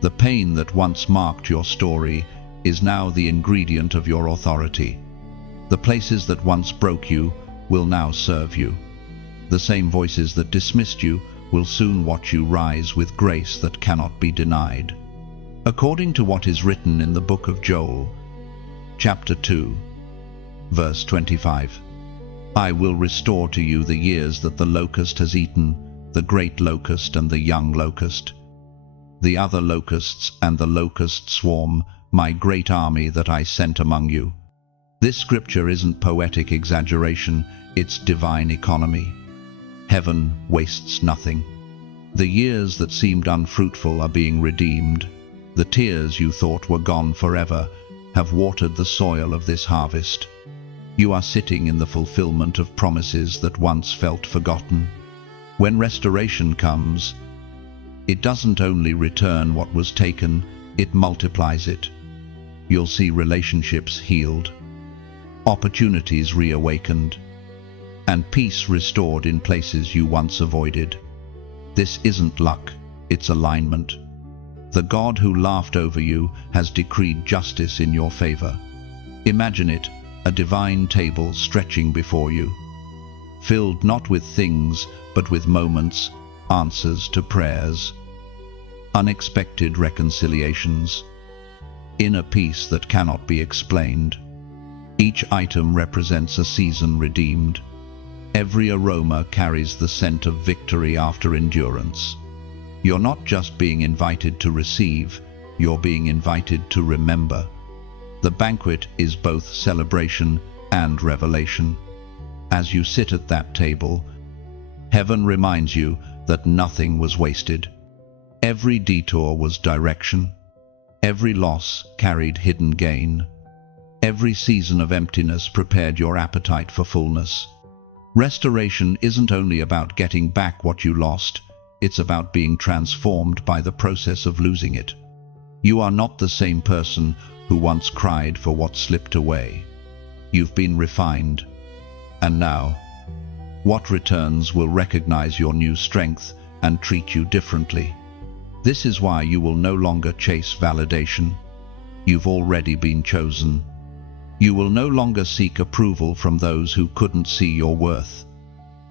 The pain that once marked your story is now the ingredient of your authority. The places that once broke you will now serve you. The same voices that dismissed you will soon watch you rise with grace that cannot be denied. According to what is written in the book of Joel, chapter 2, verse 25, "I will restore to you the years that the locust has eaten, the great locust and the young locust, the other locusts and the locust swarm, my great army that I sent among you. This scripture isn't poetic exaggeration, it's divine economy. Heaven wastes nothing. The years that seemed unfruitful are being redeemed. The tears you thought were gone forever have watered the soil of this harvest. You are sitting in the fulfillment of promises that once felt forgotten. When restoration comes, it doesn't only return what was taken, it multiplies it. You'll see relationships healed, opportunities reawakened, and peace restored in places you once avoided. This isn't luck, it's alignment. The God who laughed over you has decreed justice in your favor. Imagine it, a divine table stretching before you, filled not with things, but with moments, answers to prayers, unexpected reconciliations, inner peace that cannot be explained. Each item represents a season redeemed. Every aroma carries the scent of victory after endurance. You're not just being invited to receive, you're being invited to remember. The banquet is both celebration and revelation. As you sit at that table, heaven reminds you that nothing was wasted. Every detour was direction. Every loss carried hidden gain. Every season of emptiness prepared your appetite for fullness. Restoration isn't only about getting back what you lost, it's about being transformed by the process of losing it. You are not the same person who once cried for what slipped away. You've been refined. And now, what returns will recognize your new strength and treat you differently. This is why you will no longer chase validation. You've already been chosen. You will no longer seek approval from those who couldn't see your worth.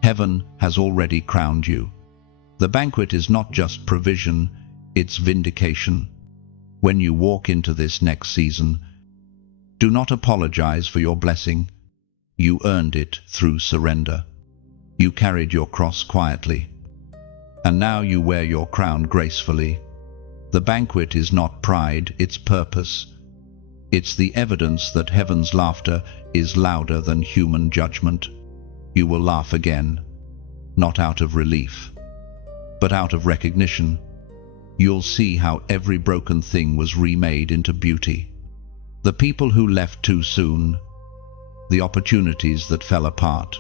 Heaven has already crowned you. The banquet is not just provision, it's vindication. When you walk into this next season, do not apologize for your blessing. You earned it through surrender. You carried your cross quietly, and now you wear your crown gracefully. The banquet is not pride, it's purpose. It's the evidence that heaven's laughter is louder than human judgment. You will laugh again, not out of relief, but out of recognition. You'll see how every broken thing was remade into beauty. The people who left too soon, the opportunities that fell apart,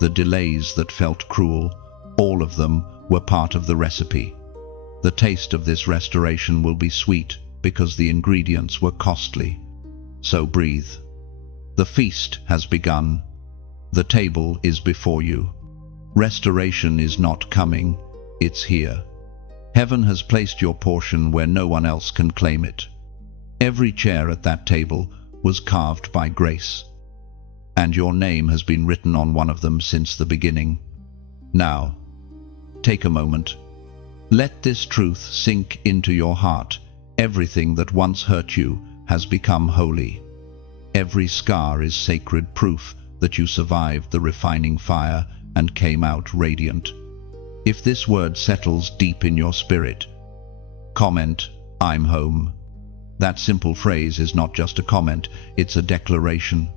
the delays that felt cruel, all of them were part of the recipe. The taste of this restoration will be sweet because the ingredients were costly. So breathe. The feast has begun. The table is before you. Restoration is not coming, it's here. Heaven has placed your portion where no one else can claim it. Every chair at that table was carved by grace, and your name has been written on one of them since the beginning. Now, take a moment. Let this truth sink into your heart. Everything that once hurt you has become holy. Every scar is sacred proof that you survived the refining fire and came out radiant. If this word settles deep in your spirit, comment, "I'm home." That simple phrase is not just a comment, it's a declaration.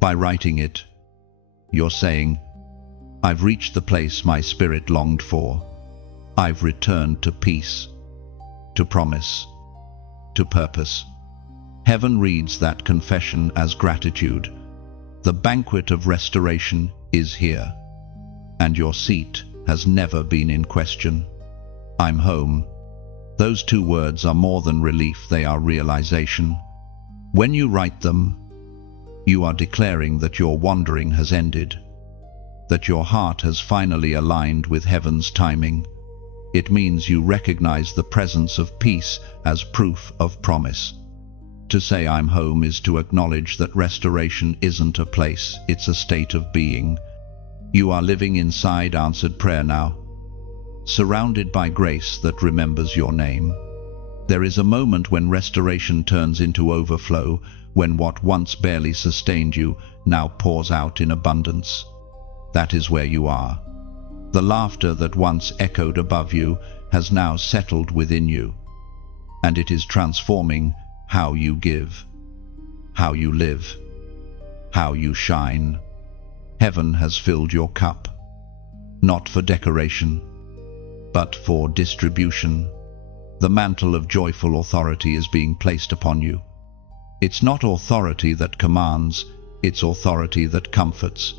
By writing it, you're saying, "I've reached the place my spirit longed for. I've returned to peace, to promise, to purpose." Heaven reads that confession as gratitude. The banquet of restoration is here, and your seat has never been in question. I'm home. Those two words are more than relief, they are realization. When you write them, you are declaring that your wandering has ended, that your heart has finally aligned with heaven's timing. It means you recognize the presence of peace as proof of promise. To say I'm home is to acknowledge that restoration isn't a place, it's a state of being. You are living inside answered prayer now, surrounded by grace that remembers your name. There is a moment when restoration turns into overflow, when what once barely sustained you now pours out in abundance. That is where you are. The laughter that once echoed above you has now settled within you, and it is transforming how you give, how you live. how you shine. Heaven has filled your cup, not for decoration, but for distribution. The mantle of joyful authority is being placed upon you. It's not authority that commands, it's authority that comforts.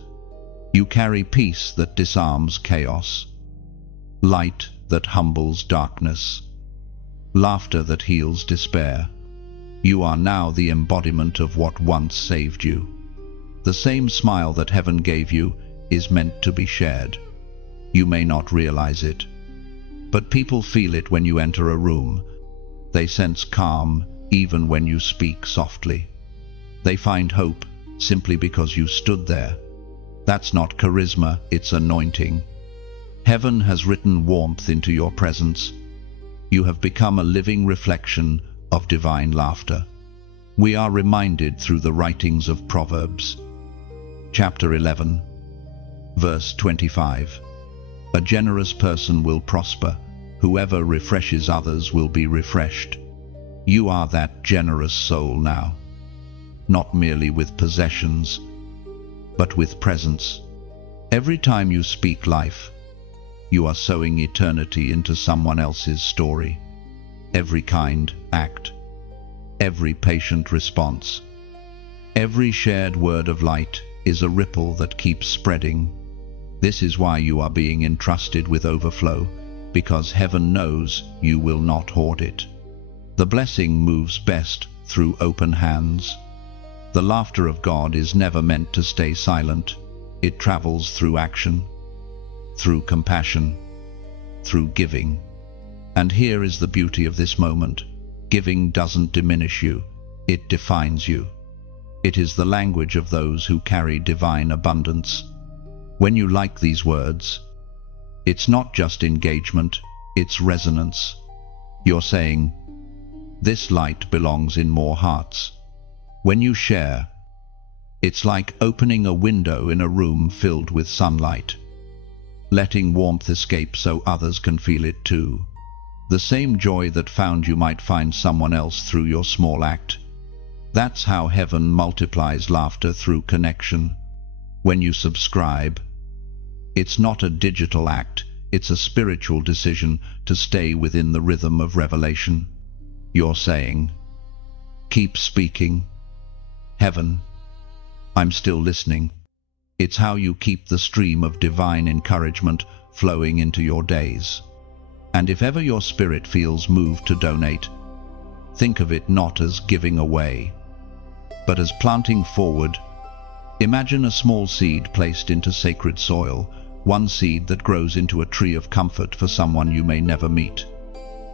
You carry peace that disarms chaos, light that humbles darkness, laughter that heals despair. You are now the embodiment of what once saved you. The same smile that heaven gave you is meant to be shared. You may not realize it, but people feel it when you enter a room. They sense calm even when you speak softly. They find hope simply because you stood there. That's not charisma, it's anointing. Heaven has written warmth into your presence. You have become a living reflection of divine laughter. We are reminded through the writings of Proverbs, chapter 11, verse 25. A generous person will prosper. Whoever refreshes others will be refreshed. You are that generous soul now, not merely with possessions, but with presence. Every time you speak life, you are sowing eternity into someone else's story. Every kind act, every patient response, every shared word of light is a ripple that keeps spreading. This is why you are being entrusted with overflow, because heaven knows you will not hoard it. The blessing moves best through open hands. The laughter of God is never meant to stay silent. It travels through action, through compassion, through giving. And here is the beauty of this moment. Giving doesn't diminish you, it defines you. It is the language of those who carry divine abundance. When you like these words, it's not just engagement, it's resonance. You're saying, this light belongs in more hearts. When you share, it's like opening a window in a room filled with sunlight, letting warmth escape so others can feel it too. The same joy that found you might find someone else through your small act. That's how heaven multiplies laughter through connection. When you subscribe, it's not a digital act, it's a spiritual decision to stay within the rhythm of revelation. You're saying, keep speaking. Heaven, I'm still listening. It's how you keep the stream of divine encouragement flowing into your days. And if ever your spirit feels moved to donate, think of it not as giving away, but as planting forward. Imagine a small seed placed into sacred soil, one seed that grows into a tree of comfort for someone you may never meet.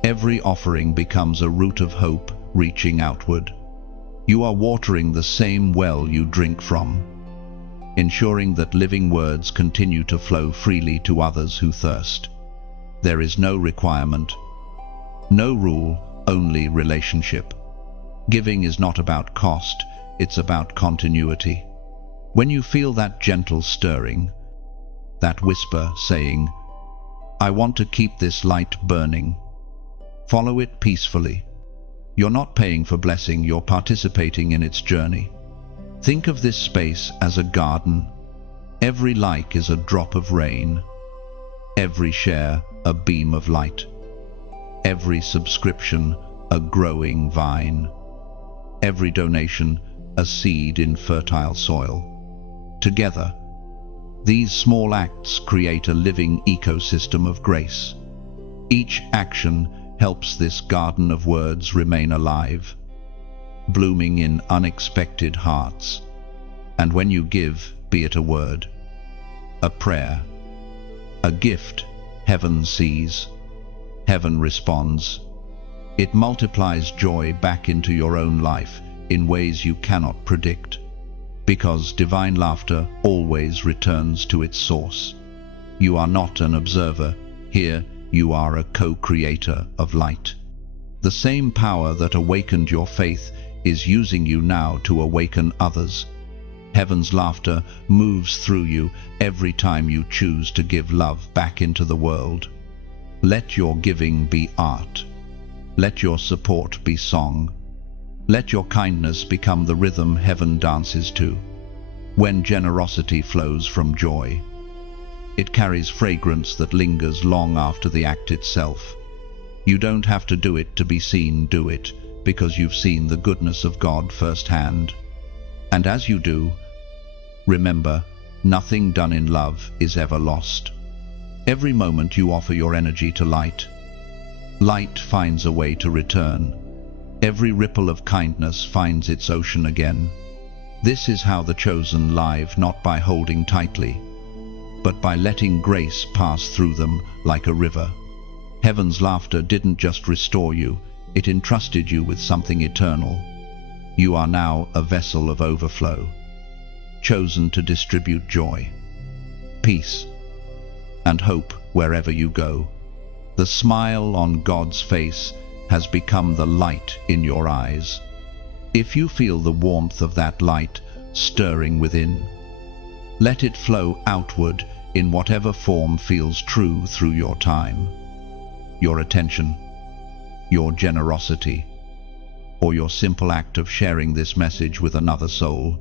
Every offering becomes a root of hope reaching outward. You are watering the same well you drink from, ensuring that living words continue to flow freely to others who thirst. There is no requirement, no rule, only relationship. Giving is not about cost, it's about continuity. When you feel that gentle stirring, that whisper saying, I want to keep this light burning, follow it peacefully. You're not paying for blessing, you're participating in its journey. Think of this space as a garden. Every like is a drop of rain, every share a beam of light, every subscription a growing vine, every donation a seed in fertile soil. Together, these small acts create a living ecosystem of grace. Each action helps this garden of words remain alive, blooming in unexpected hearts. And when you give, be it a word, a prayer, a gift, heaven sees, heaven responds. It multiplies joy back into your own life in ways you cannot predict, because divine laughter always returns to its source. You are not an observer. Here, you are a co-creator of light. The same power that awakened your faith is using you now to awaken others. Heaven's laughter moves through you every time you choose to give love back into the world. Let your giving be art. Let your support be song. Let your kindness become the rhythm heaven dances to. When generosity flows from joy, it carries fragrance that lingers long after the act itself. You don't have to do it to be seen, do it because you've seen the goodness of God firsthand. And as you do, remember, nothing done in love is ever lost. Every moment you offer your energy to light, light finds a way to return. Every ripple of kindness finds its ocean again. This is how the chosen live, not by holding tightly, but by letting grace pass through them like a river. Heaven's laughter didn't just restore you, it entrusted you with something eternal. You are now a vessel of overflow, chosen to distribute joy, peace, and hope wherever you go. The smile on God's face has become the light in your eyes. If you feel the warmth of that light stirring within, let it flow outward in whatever form feels true through your time, your attention, your generosity, or your simple act of sharing this message with another soul,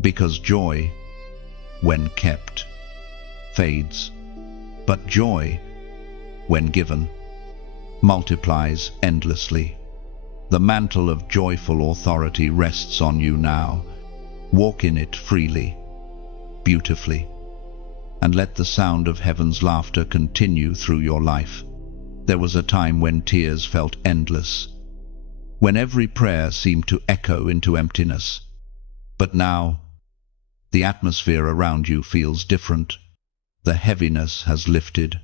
because joy, when kept, fades, but joy, when given, multiplies endlessly. The mantle of joyful authority rests on you now. Walk in it freely, beautifully, and let the sound of heaven's laughter continue through your life. There was a time when tears felt endless, when every prayer seemed to echo into emptiness. But now, the atmosphere around you feels different. The heaviness has lifted,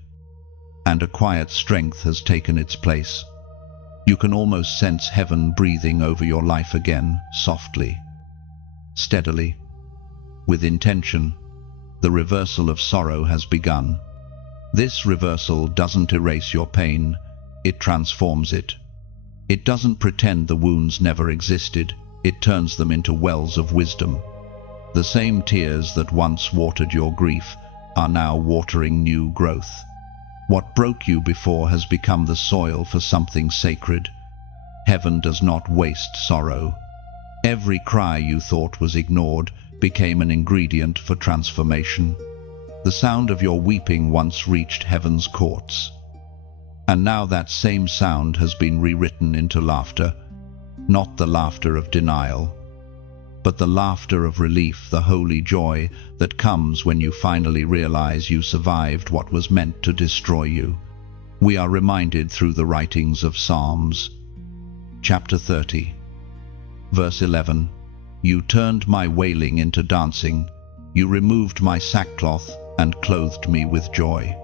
and a quiet strength has taken its place. You can almost sense heaven breathing over your life again, softly, steadily, with intention. The reversal of sorrow has begun. This reversal doesn't erase your pain, it transforms it. It doesn't pretend the wounds never existed, it turns them into wells of wisdom. The same tears that once watered your grief are now watering new growth. What broke you before has become the soil for something sacred. Heaven does not waste sorrow. Every cry you thought was ignored became an ingredient for transformation. The sound of your weeping once reached heaven's courts. And now that same sound has been rewritten into laughter, not the laughter of denial, but the laughter of relief, the holy joy that comes when you finally realize you survived what was meant to destroy you. We are reminded through the writings of Psalms. Chapter 30, verse 11, "You turned my wailing into dancing. You removed my sackcloth and clothed me with joy."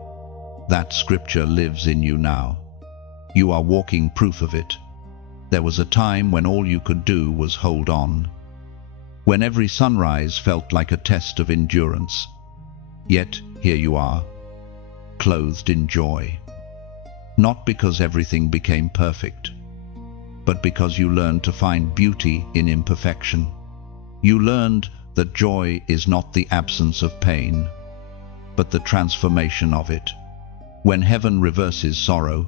That scripture lives in you now. You are walking proof of it. There was a time when all you could do was hold on, when every sunrise felt like a test of endurance. Yet here you are, clothed in joy. Not because everything became perfect, but because you learned to find beauty in imperfection. You learned that joy is not the absence of pain, but the transformation of it. When heaven reverses sorrow,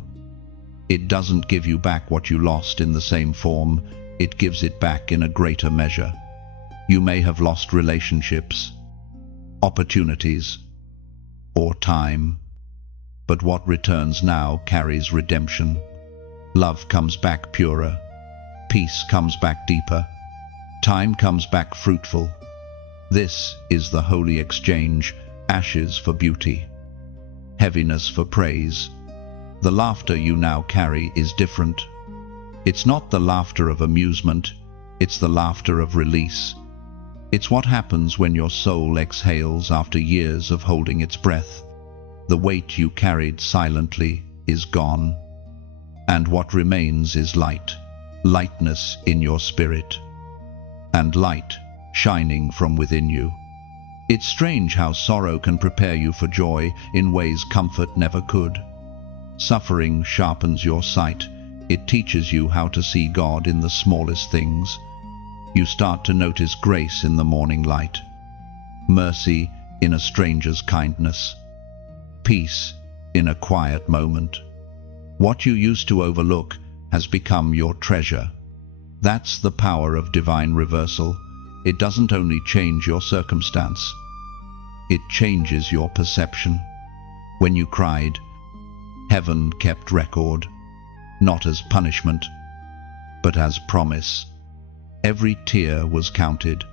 it doesn't give you back what you lost in the same form, it gives it back in a greater measure. You may have lost relationships, opportunities, or time, but what returns now carries redemption. Love comes back purer, peace comes back deeper, time comes back fruitful. This is the holy exchange, ashes for beauty, heaviness for praise. The laughter you now carry is different. It's not the laughter of amusement, it's the laughter of release. It's what happens when your soul exhales after years of holding its breath. The weight you carried silently is gone, and what remains is light, lightness in your spirit, and light shining from within you. It's strange how sorrow can prepare you for joy in ways comfort never could. Suffering sharpens your sight. It teaches you how to see God in the smallest things. You start to notice grace in the morning light, mercy in a stranger's kindness, peace in a quiet moment. What you used to overlook has become your treasure. That's the power of divine reversal. it doesn't only change your circumstance, it changes your perception. When you cried, heaven kept record, not as punishment, but as promise. Every tear was counted,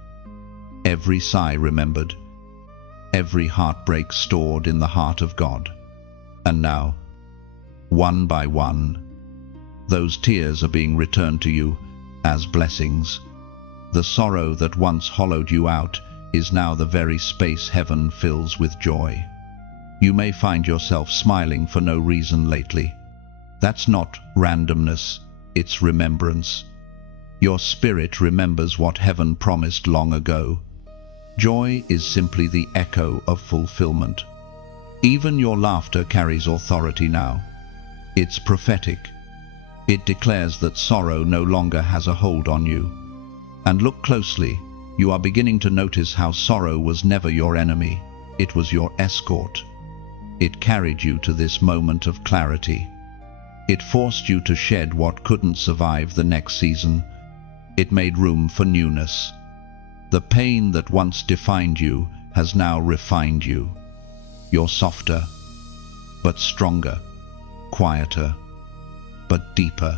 every sigh remembered, every heartbreak stored in the heart of God. And now, one by one, those tears are being returned to you as blessings. The sorrow that once hollowed you out is now the very space heaven fills with joy. You may find yourself smiling for no reason lately. That's not randomness, it's remembrance. Your spirit remembers what heaven promised long ago. Joy is simply the echo of fulfillment. Even your laughter carries authority now. It's prophetic. It declares that sorrow no longer has a hold on you. And look closely, you are beginning to notice how sorrow was never your enemy. It was your escort. It carried you to this moment of clarity. It forced you to shed what couldn't survive the next season. It made room for newness. The pain that once defined you has now refined you. You're softer, but stronger, quieter, but deeper.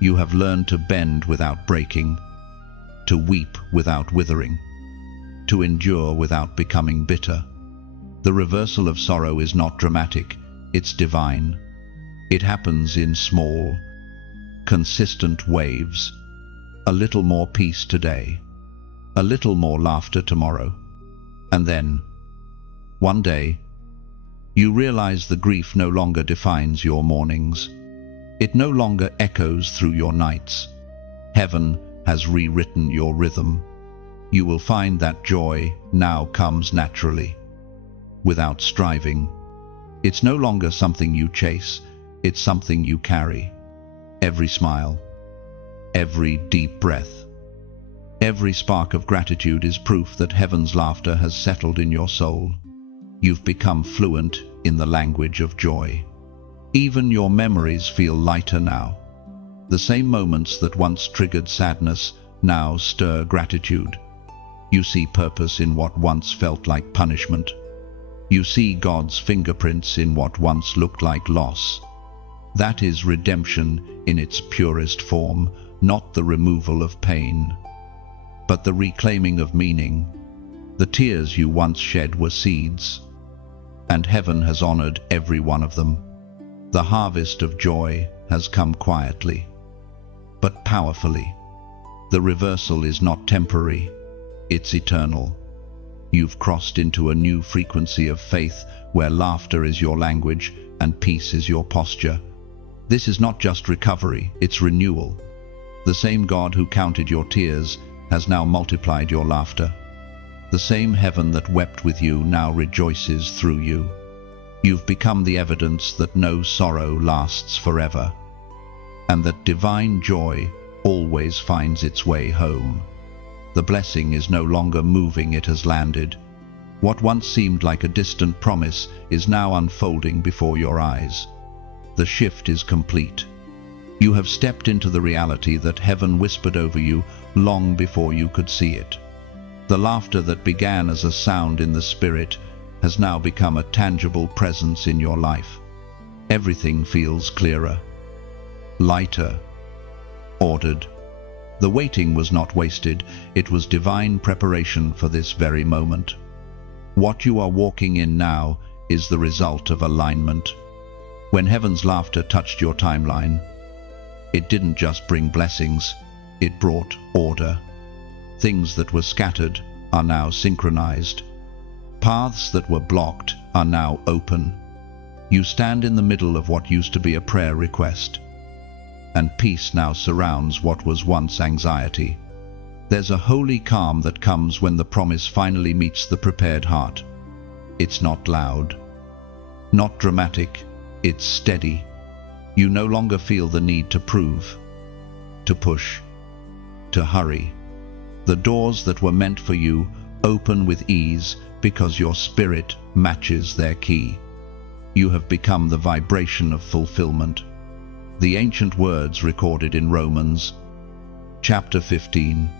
You have learned to bend without breaking, to weep without withering, to endure without becoming bitter. The reversal of sorrow is not dramatic, it's divine. It happens in small, consistent waves. A little more peace today, a little more laughter tomorrow. And then, one day, you realize the grief no longer defines your mornings. It no longer echoes through your nights. Heaven has rewritten your rhythm. You will find that joy now comes naturally, without striving. It's no longer something you chase, it's something you carry. Every smile, every deep breath, every spark of gratitude is proof that heaven's laughter has settled in your soul. You've become fluent in the language of joy. Even your memories feel lighter now. The same moments that once triggered sadness now stir gratitude. You see purpose in what once felt like punishment. You see God's fingerprints in what once looked like loss. That is redemption in its purest form, not the removal of pain, but the reclaiming of meaning. The tears you once shed were seeds, and heaven has honored every one of them. The harvest of joy has come quietly, but powerfully. The reversal is not temporary, it's eternal. You've crossed into a new frequency of faith where laughter is your language and peace is your posture. This is not just recovery, it's renewal. The same God who counted your tears has now multiplied your laughter. The same heaven that wept with you now rejoices through you. You've become the evidence that no sorrow lasts forever, and that divine joy always finds its way home. The blessing is no longer moving, it has landed. What once seemed like a distant promise is now unfolding before your eyes. The shift is complete. You have stepped into the reality that heaven whispered over you long before you could see it. The laughter that began as a sound in the spirit has now become a tangible presence in your life. Everything feels clearer, lighter, ordered. The waiting was not wasted, it was divine preparation for this very moment. What you are walking in now is the result of alignment. When heaven's laughter touched your timeline, it didn't just bring blessings, it brought order. Things that were scattered are now synchronized. Paths that were blocked are now open. You stand in the middle of what used to be a prayer request, and peace now surrounds what was once anxiety. There's a holy calm that comes when the promise finally meets the prepared heart. It's not loud, not dramatic, it's steady. You no longer feel the need to prove, to push, to hurry. The doors that were meant for you open with ease because your spirit matches their key. You have become the vibration of fulfillment. The ancient words recorded in Romans, chapter 15,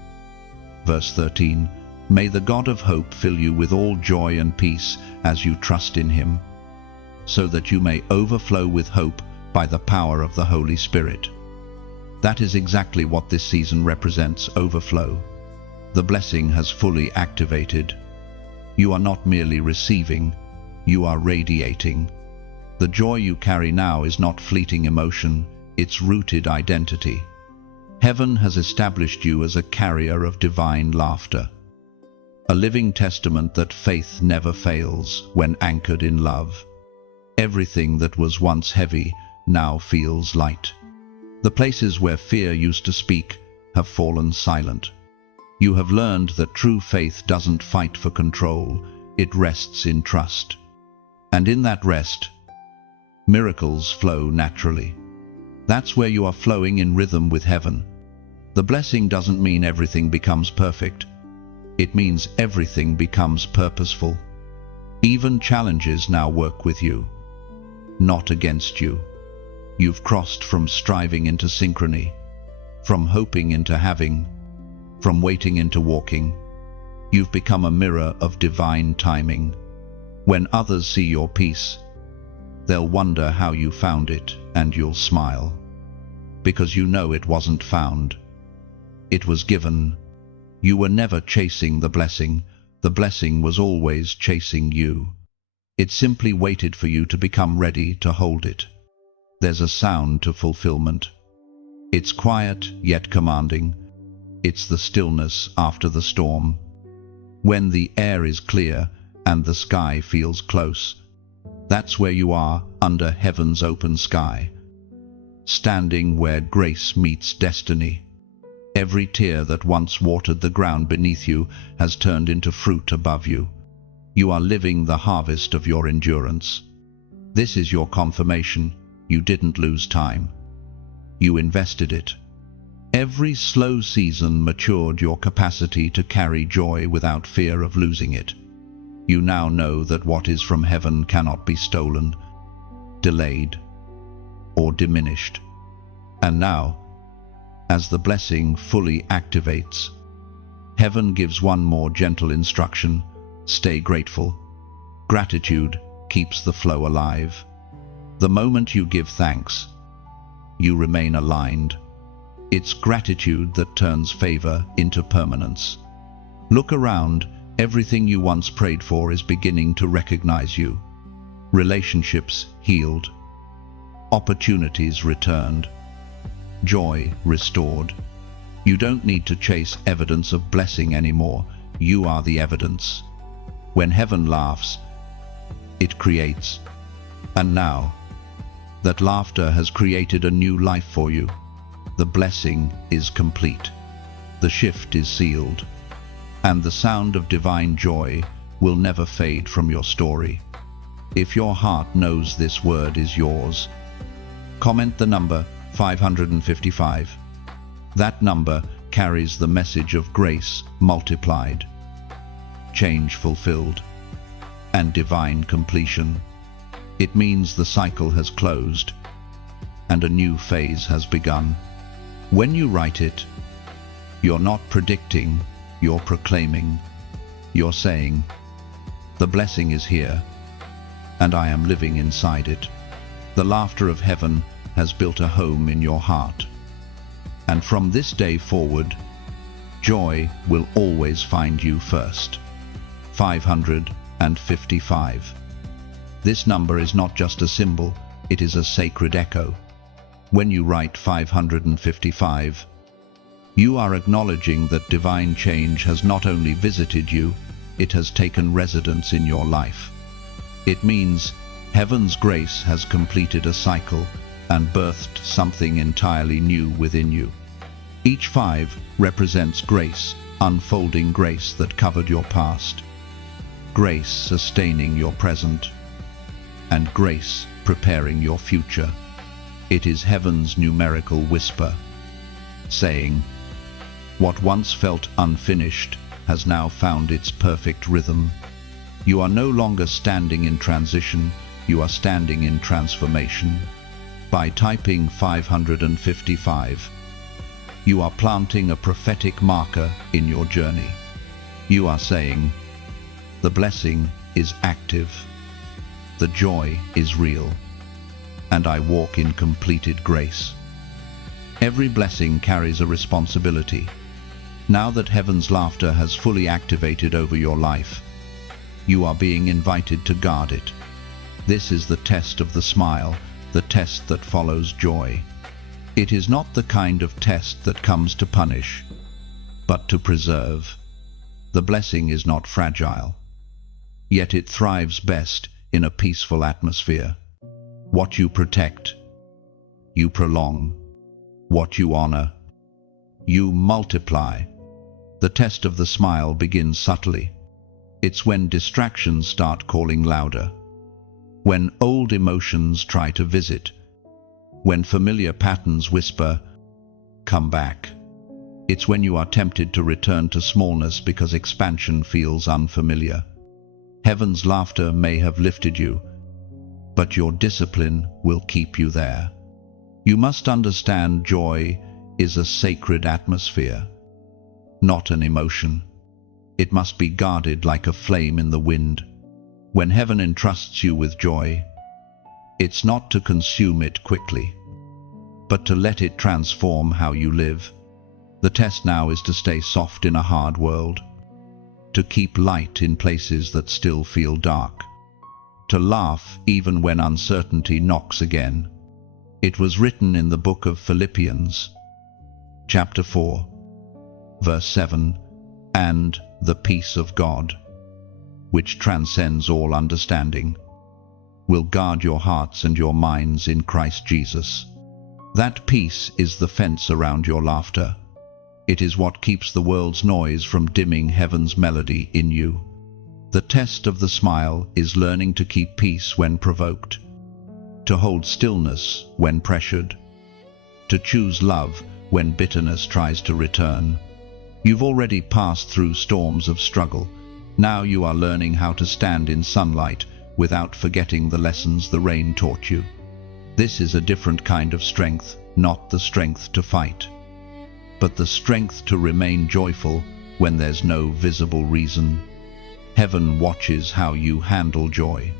Verse 13, may the God of hope fill you with all joy and peace as you trust in him, so that you may overflow with hope by the power of the Holy Spirit. That is exactly what this season represents, overflow. The blessing has fully activated. You are not merely receiving, you are radiating. The joy you carry now is not fleeting emotion, it's rooted identity. Heaven has established you as a carrier of divine laughter, a living testament that faith never fails when anchored in love. Everything that was once heavy now feels light. The places where fear used to speak have fallen silent. You have learned that true faith doesn't fight for control, it rests in trust. And in that rest, miracles flow naturally. That's where you are flowing in rhythm with heaven. The blessing doesn't mean everything becomes perfect. It means everything becomes purposeful. Even challenges now work with you, not against you. You've crossed from striving into synchrony, from hoping into having, from waiting into walking. You've become a mirror of divine timing. When others see your peace, they'll wonder how you found it, and you'll smile. Because you know it wasn't found. It was given. You were never chasing the blessing was always chasing you. It simply waited for you to become ready to hold it. There's a sound to fulfillment. It's quiet yet commanding. It's the stillness after the storm. When the air is clear and the sky feels close, that's where you are, under heaven's open sky, standing where grace meets destiny. Every tear that once watered the ground beneath you has turned into fruit above you. You are living the harvest of your endurance. This is your confirmation. You didn't lose time. You invested it. Every slow season matured your capacity to carry joy without fear of losing it. You now know that what is from heaven cannot be stolen, delayed, or diminished. And now, as the blessing fully activates, heaven gives one more gentle instruction: stay grateful. Gratitude keeps the flow alive. The moment you give thanks, you remain aligned. It's gratitude that turns favor into permanence. Look around, everything you once prayed for is beginning to recognize you. Relationships healed, opportunities returned, joy restored. You don't need to chase evidence of blessing anymore. You are the evidence. When heaven laughs, it creates. And now, that laughter has created a new life for you. The blessing is complete. The shift is sealed. And the sound of divine joy will never fade from your story. If your heart knows this word is yours, comment the number 555. That number carries the message of grace multiplied, change fulfilled, and divine completion. It means the cycle has closed and a new phase has begun. When you write it, you're not predicting, you're proclaiming. You're saying, the blessing is here, and I am living inside it. The laughter of heaven has built a home in your heart. And from this day forward, joy will always find you first. 555. This number is not just a symbol, it is a sacred echo. When you write 555, you are acknowledging that divine change has not only visited you, it has taken residence in your life. It means heaven's grace has completed a cycle and birthed something entirely new within you. Each 5 represents grace, unfolding grace that covered your past, grace sustaining your present, and grace preparing your future. It is heaven's numerical whisper, saying, what once felt unfinished has now found its perfect rhythm. You are no longer standing in transition, you are standing in transformation. By typing 555, You are planting a prophetic marker in your journey. You are saying, the blessing is active, the joy is real, and I walk in completed grace. Every blessing carries a responsibility. Now that heaven's laughter has fully activated over your life, you are being invited to guard it. This is the test of the smile, the test that follows joy. It is not the kind of test that comes to punish, but to preserve. The blessing is not fragile, yet it thrives best in a peaceful atmosphere. What you protect, you prolong. What you honor, you multiply. The test of the smile begins subtly. It's when distractions start calling louder, when old emotions try to visit, when familiar patterns whisper, come back. It's when you are tempted to return to smallness because expansion feels unfamiliar. Heaven's laughter may have lifted you, but your discipline will keep you there. You must understand joy is a sacred atmosphere, not an emotion. It must be guarded like a flame in the wind. When heaven entrusts you with joy, it's not to consume it quickly, but to let it transform how you live. The test now is to stay soft in a hard world, to keep light in places that still feel dark, to laugh even when uncertainty knocks again. It was written in the book of Philippians, chapter 4, verse 7, and the peace of God, which transcends all understanding, will guard your hearts and your minds in Christ Jesus. That peace is the fence around your laughter. It is what keeps the world's noise from dimming heaven's melody in you. The test of the smile is learning to keep peace when provoked, to hold stillness when pressured, to choose love when bitterness tries to return. You've already passed through storms of struggle. Now you are learning how to stand in sunlight without forgetting the lessons the rain taught you. This is a different kind of strength, not the strength to fight, but the strength to remain joyful when there's no visible reason. Heaven watches how you handle joy,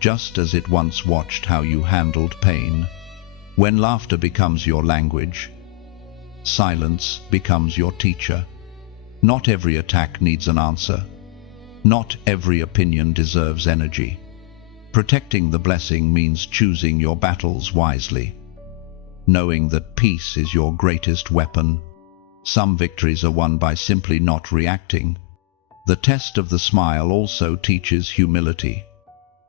just as it once watched how you handled pain. When laughter becomes your language, silence becomes your teacher. Not every attack needs an answer. Not every opinion deserves energy. Protecting the blessing means choosing your battles wisely, knowing that peace is your greatest weapon. Some victories are won by simply not reacting. The test of the smile also teaches humility.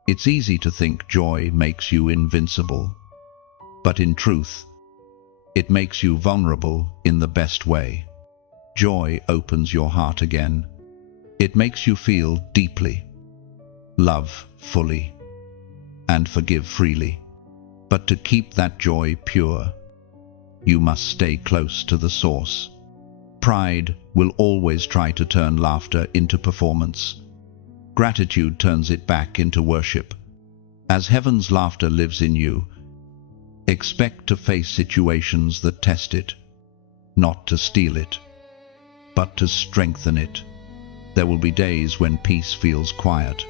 It's easy to think joy makes you invincible, but in truth, it makes you vulnerable in the best way. Joy opens your heart again. It makes you feel deeply, love fully, and forgive freely. But to keep that joy pure, you must stay close to the source. Pride will always try to turn laughter into performance. Gratitude turns it back into worship. As heaven's laughter lives in you, expect to face situations that test it, not to steal it, but to strengthen it. There will be days when peace feels quiet,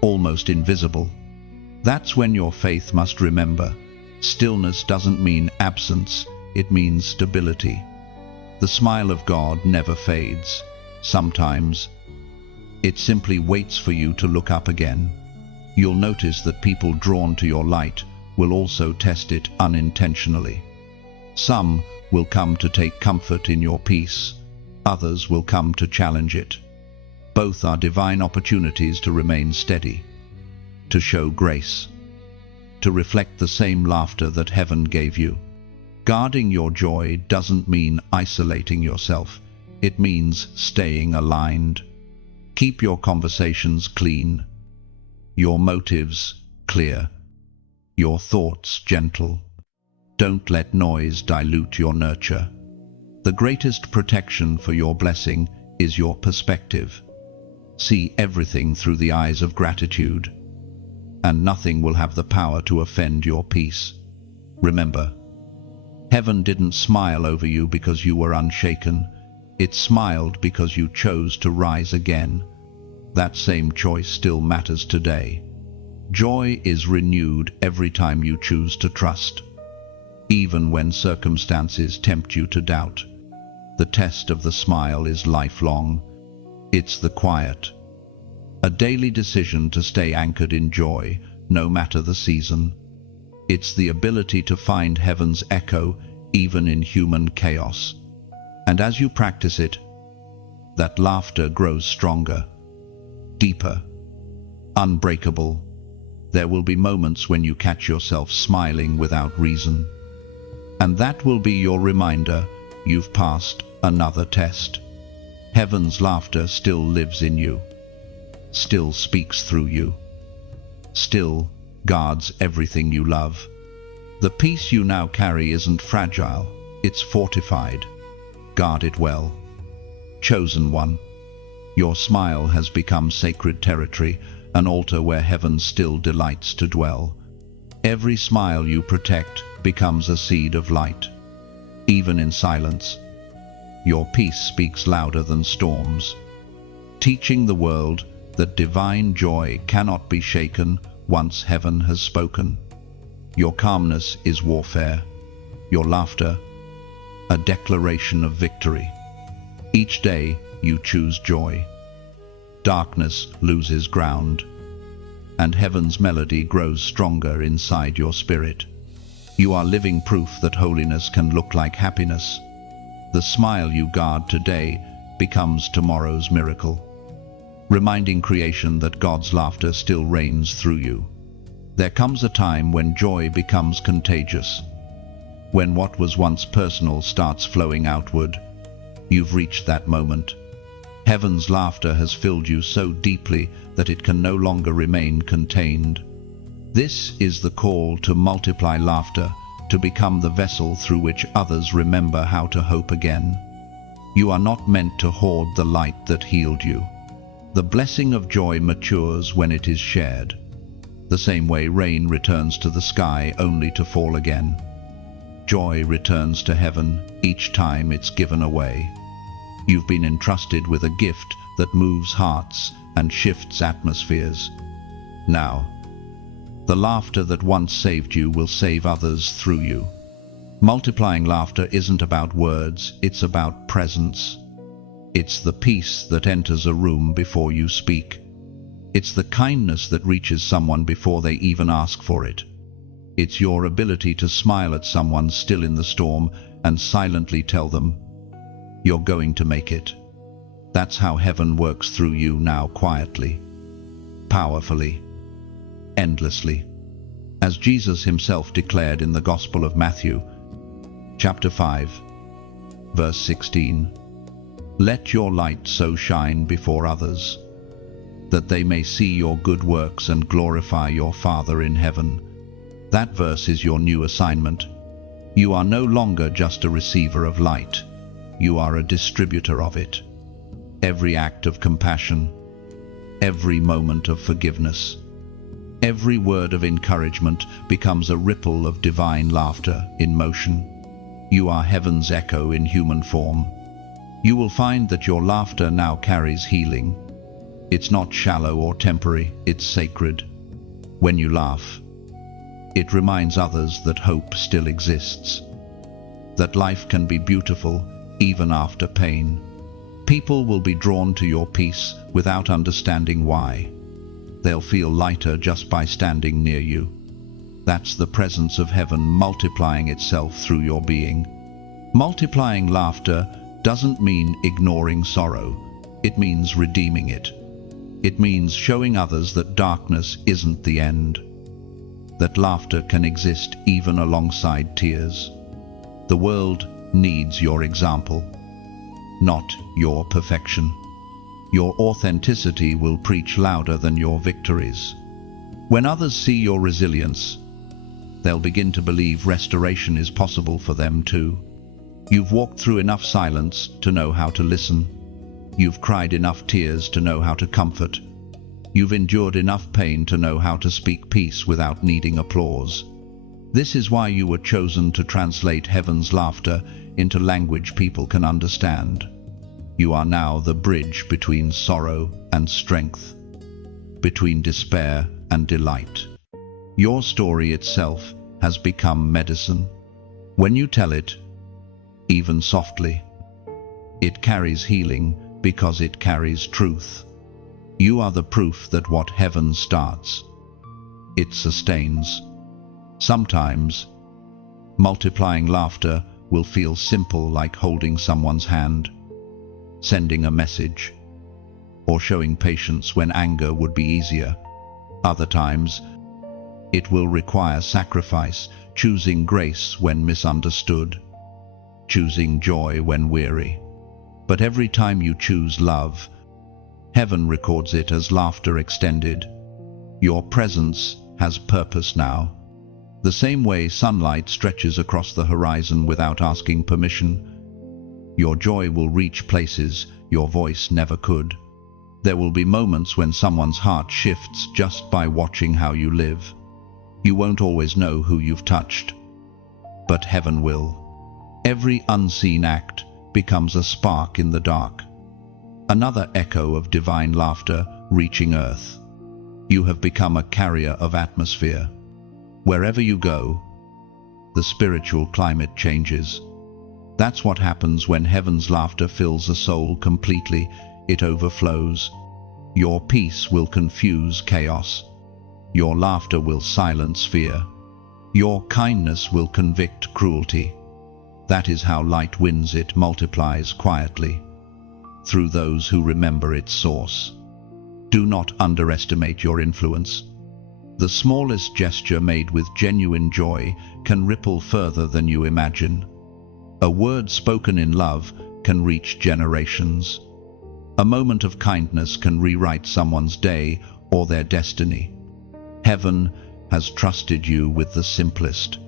almost invisible. That's when your faith must remember, stillness doesn't mean absence, it means stability. The smile of God never fades. Sometimes, it simply waits for you to look up again. You'll notice that people drawn to your light will also test it unintentionally. Some will come to take comfort in your peace, others will come to challenge it. Both are divine opportunities to remain steady, to show grace, to reflect the same laughter that heaven gave you. Guarding your joy doesn't mean isolating yourself. It means staying aligned. Keep your conversations clean, your motives clear, your thoughts gentle. Don't let noise dilute your nurture. The greatest protection for your blessing is your perspective. See everything through the eyes of gratitude, and nothing will have the power to offend your peace. Remember, Heaven didn't smile over you because you were unshaken. It smiled because you chose to rise again. That same choice still matters today. Joy is renewed every time you choose to trust, even when circumstances tempt you to doubt. The test of the smile is lifelong. It's the quiet, a daily decision to stay anchored in joy, no matter the season. It's the ability to find heaven's echo even in human chaos. And as you practice it, that laughter grows stronger, deeper, unbreakable. There will be moments when you catch yourself smiling without reason. And that will be your reminder you've passed another test. Heaven's laughter still lives in you, still speaks through you, still guards everything you love. The peace you now carry isn't fragile, it's fortified. Guard it well. Chosen one, your smile has become sacred territory, an altar where heaven still delights to dwell. Every smile you protect becomes a seed of light. Even in silence, your peace speaks louder than storms, teaching the world that divine joy cannot be shaken once heaven has spoken. Your calmness is warfare, your laughter a declaration of victory. Each day you choose joy. Darkness loses ground, and heaven's melody grows stronger inside your spirit. You are living proof that holiness can look like happiness. The smile you guard today becomes tomorrow's miracle, reminding creation that God's laughter still reigns through you. There comes a time when joy becomes contagious, when what was once personal starts flowing outward. You've reached that moment. Heaven's laughter has filled you so deeply that it can no longer remain contained. This is the call to multiply laughter, to become the vessel through which others remember how to hope again. You are not meant to hoard the light that healed you. The blessing of joy matures when it is shared, the same way rain returns to the sky only to fall again. Joy returns to heaven each time it's given away. You've been entrusted with a gift that moves hearts and shifts atmospheres. Now, the laughter that once saved you will save others through you. Multiplying laughter isn't about words, it's about presence. It's the peace that enters a room before you speak. It's the kindness that reaches someone before they even ask for it. It's your ability to smile at someone still in the storm and silently tell them, "You're going to make it." That's how heaven works through you now, quietly, powerfully, endlessly. As Jesus himself declared in the Gospel of Matthew, chapter 5, verse 16, "Let your light so shine before others, that they may see your good works and glorify your Father in heaven." That verse is your new assignment. You are no longer just a receiver of light. You are a distributor of it. Every act of compassion, every moment of forgiveness, every word of encouragement becomes a ripple of divine laughter in motion. You are heaven's echo in human form. You will find that your laughter now carries healing. It's not shallow or temporary, it's sacred. When you laugh, it reminds others that hope still exists, that life can be beautiful even after pain. People will be drawn to your peace without understanding why. They'll feel lighter just by standing near you. That's the presence of heaven multiplying itself through your being. Multiplying laughter doesn't mean ignoring sorrow. It means redeeming it. It means showing others that darkness isn't the end, that laughter can exist even alongside tears. The world needs your example, not your perfection. Your authenticity will preach louder than your victories. When others see your resilience, they'll begin to believe restoration is possible for them too. You've walked through enough silence to know how to listen. You've cried enough tears to know how to comfort. You've endured enough pain to know how to speak peace without needing applause. This is why you were chosen to translate heaven's laughter into language people can understand. You are now the bridge between sorrow and strength, between despair and delight. Your story itself has become medicine. When you tell it, even softly, it carries healing because it carries truth. You are the proof that what heaven starts, it sustains. Sometimes, multiplying laughter will feel simple, like holding someone's hand, sending a message, or showing patience when anger would be easier. Other times, it will require sacrifice, choosing grace when misunderstood, choosing joy when weary. But every time you choose love, heaven records it as laughter extended. Your presence has purpose now. The same way sunlight stretches across the horizon without asking permission, your joy will reach places your voice never could. There will be moments when someone's heart shifts just by watching how you live. You won't always know who you've touched, but heaven will. Every unseen act becomes a spark in the dark, another echo of divine laughter reaching earth. You have become a carrier of atmosphere. Wherever you go, the spiritual climate changes. That's what happens when heaven's laughter fills a soul completely. It overflows. Your peace will confuse chaos. Your laughter will silence fear. Your kindness will convict cruelty. That is how light wins. It multiplies quietly through those who remember its source. Do not underestimate your influence. The smallest gesture made with genuine joy can ripple further than you imagine. A word spoken in love can reach generations. A moment of kindness can rewrite someone's day or their destiny. Heaven has trusted you with the simplest,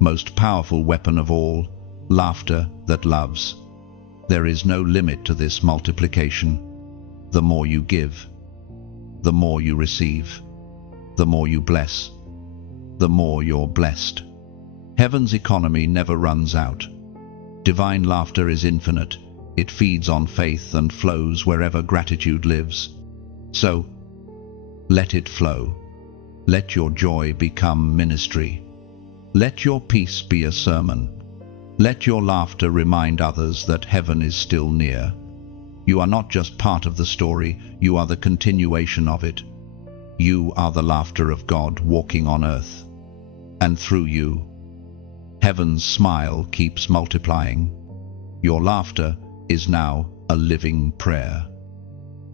most powerful weapon of all, laughter that loves. There is no limit to this multiplication. The more you give, the more you receive. The more you bless, the more you're blessed. Heaven's economy never runs out. Divine laughter is infinite. It feeds on faith and flows wherever gratitude lives. So, let it flow. Let your joy become ministry. Let your peace be a sermon. Let your laughter remind others that heaven is still near. You are not just part of the story, you are the continuation of it. You are the laughter of God walking on earth. And through you, heaven's smile keeps multiplying. Your laughter is now a living prayer,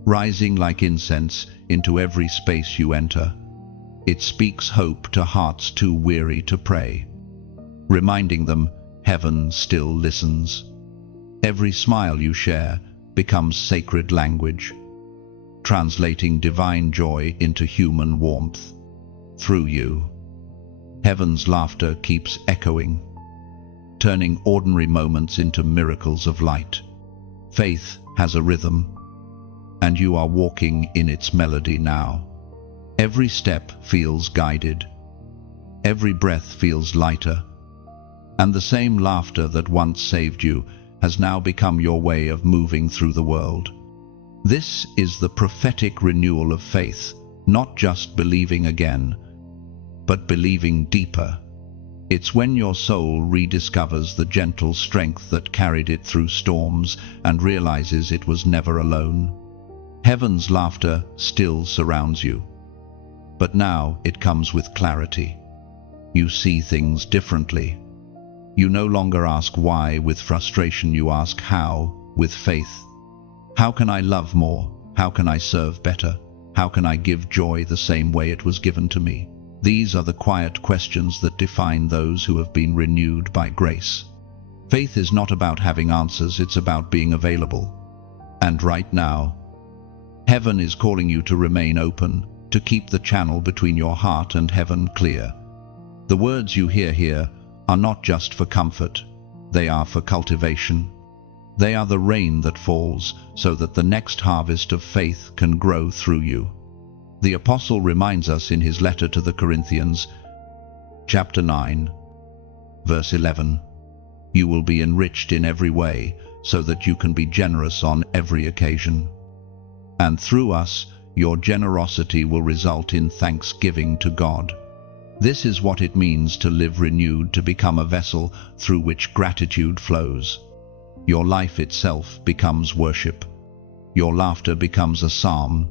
rising like incense into every space you enter. It speaks hope to hearts too weary to pray, reminding them heaven still listens. Every smile you share becomes sacred language, translating divine joy into human warmth. Through you, heaven's laughter keeps echoing, turning ordinary moments into miracles of light. Faith has a rhythm, and you are walking in its melody now. Every step feels guided. Every breath feels lighter. And the same laughter that once saved you has now become your way of moving through the world. This is the prophetic renewal of faith, not just believing again, but believing deeper. It's when your soul rediscovers the gentle strength that carried it through storms and realizes it was never alone. Heaven's laughter still surrounds you, but now it comes with clarity. You see things differently. You no longer ask why with frustration, you ask how with faith. How can I love more? How can I serve better? How can I give joy the same way it was given to me? These are the quiet questions that define those who have been renewed by grace. Faith is not about having answers, it's about being available. And right now, heaven is calling you to remain open, to keep the channel between your heart and heaven clear. The words you hear here are not just for comfort, they are for cultivation. They are the rain that falls so that the next harvest of faith can grow through you. The Apostle reminds us in his letter to the Corinthians, Chapter 9, verse 11. You will be enriched in every way, so that you can be generous on every occasion. And through us, your generosity will result in thanksgiving to God. This is what it means to live renewed, to become a vessel through which gratitude flows. Your life itself becomes worship. Your laughter becomes a psalm.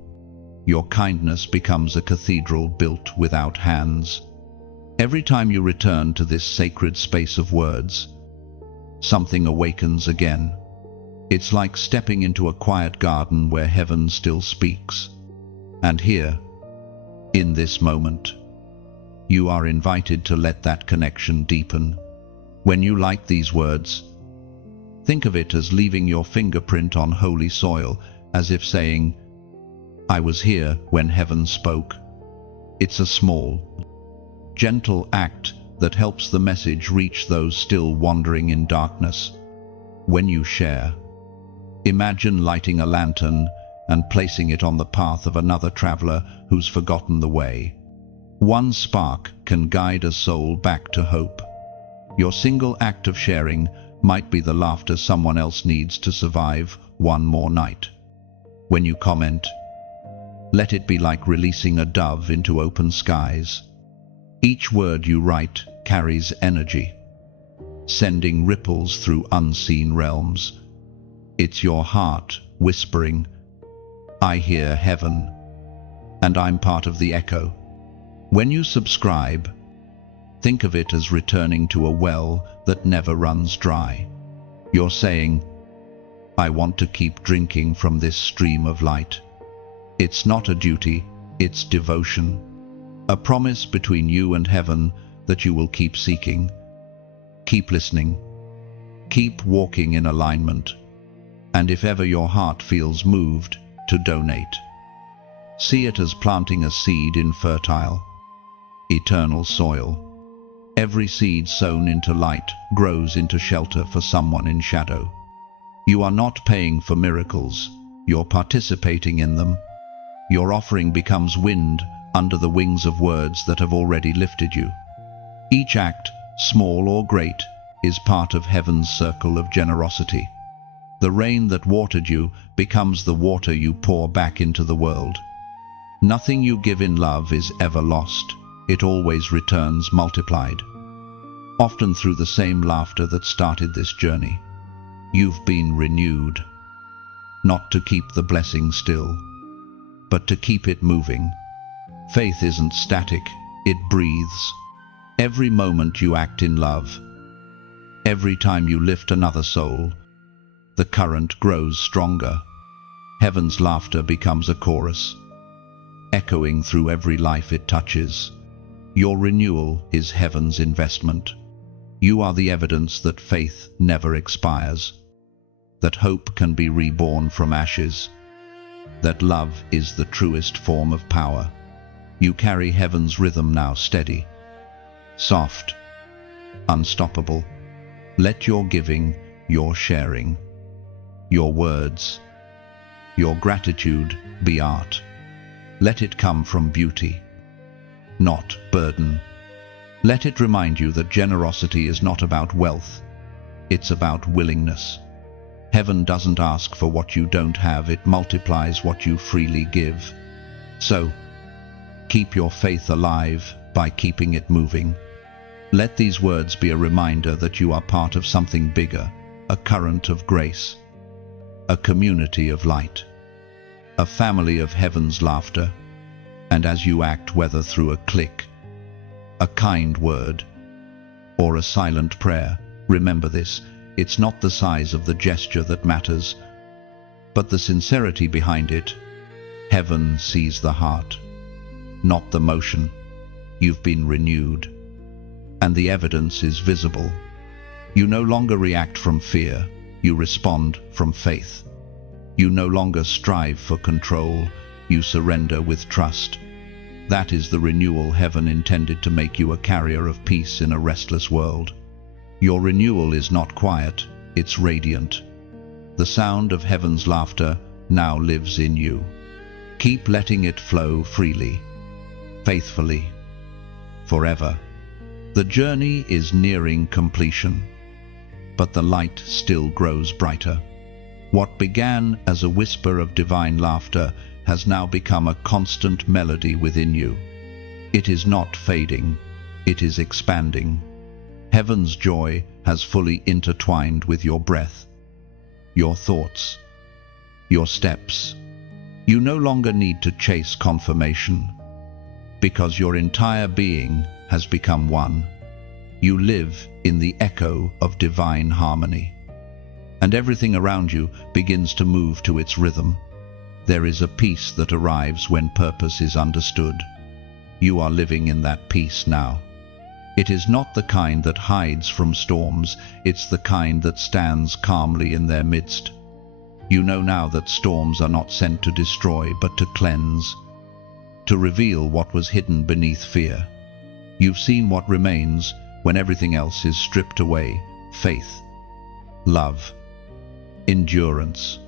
Your kindness becomes a cathedral built without hands. Every time you return to this sacred space of words, something awakens again. It's like stepping into a quiet garden where heaven still speaks. And here, in this moment, you are invited to let that connection deepen. When you light these words, think of it as leaving your fingerprint on holy soil, as if saying, I was here when heaven spoke. It's a small, gentle act that helps the message reach those still wandering in darkness. When you share, imagine lighting a lantern and placing it on the path of another traveler who's forgotten the way. One spark can guide a soul back to hope. Your single act of sharing might be the laughter someone else needs to survive one more night. When you comment, let it be like releasing a dove into open skies. Each word you write carries energy, sending ripples through unseen realms. It's your heart whispering, I hear heaven, and I'm part of the echo. When you subscribe, think of it as returning to a well that never runs dry. You're saying, I want to keep drinking from this stream of light. It's not a duty, it's devotion. A promise between you and heaven that you will keep seeking. Keep listening. Keep walking in alignment. And if ever your heart feels moved, to donate. See it as planting a seed in fertile, eternal soil. Every seed sown into light grows into shelter for someone in shadow. You are not paying for miracles, you're participating in them. Your offering becomes wind under the wings of words that have already lifted you. Each act, small or great, is part of heaven's circle of generosity. The rain that watered you becomes the water you pour back into the world. Nothing you give in love is ever lost. It always returns multiplied. Often through the same laughter that started this journey. You've been renewed. Not to keep the blessing still, but to keep it moving. Faith isn't static, it breathes. Every moment you act in love, every time you lift another soul, the current grows stronger. Heaven's laughter becomes a chorus, echoing through every life it touches. Your renewal is heaven's investment. You are the evidence that faith never expires, that hope can be reborn from ashes, that love is the truest form of power. You carry heaven's rhythm now, steady, soft, unstoppable. Let your giving, your sharing, your words, your gratitude be art. Let it come from beauty, not burden. Let it remind you that generosity is not about wealth, it's about willingness. Heaven doesn't ask for what you don't have, it multiplies what you freely give. So, keep your faith alive by keeping it moving. Let these words be a reminder that you are part of something bigger, a current of grace, a community of light, a family of heaven's laughter. And as you act, whether through a click, a kind word, or a silent prayer, remember this, it's not the size of the gesture that matters, but the sincerity behind it. Heaven sees the heart, not the motion. You've been renewed, and the evidence is visible. You no longer react from fear, you respond from faith. You no longer strive for control, you surrender with trust. That is the renewal heaven intended to make you a carrier of peace in a restless world. Your renewal is not quiet, it's radiant. The sound of heaven's laughter now lives in you. Keep letting it flow freely, faithfully, forever. The journey is nearing completion, but the light still grows brighter. What began as a whisper of divine laughter has now become a constant melody within you. It is not fading, it is expanding. Heaven's joy has fully intertwined with your breath, your thoughts, your steps. You no longer need to chase confirmation, because your entire being has become one. You live in the echo of divine harmony, and everything around you begins to move to its rhythm. There is a peace that arrives when purpose is understood. You are living in that peace now. It is not the kind that hides from storms, it's the kind that stands calmly in their midst. You know now that storms are not sent to destroy, but to cleanse, to reveal what was hidden beneath fear. You've seen what remains when everything else is stripped away: faith, love, endurance,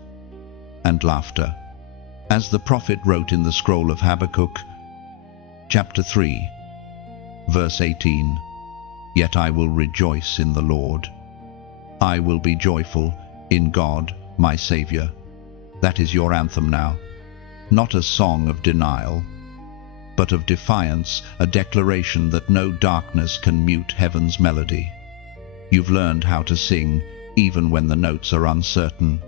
and laughter. As the prophet wrote in the scroll of Habakkuk, chapter 3, verse 18, "Yet I will rejoice in the Lord. I will be joyful in God, my Savior." That is your anthem now. Not a song of denial, but of defiance, a declaration that no darkness can mute heaven's melody. You've learned how to sing even when the notes are uncertain.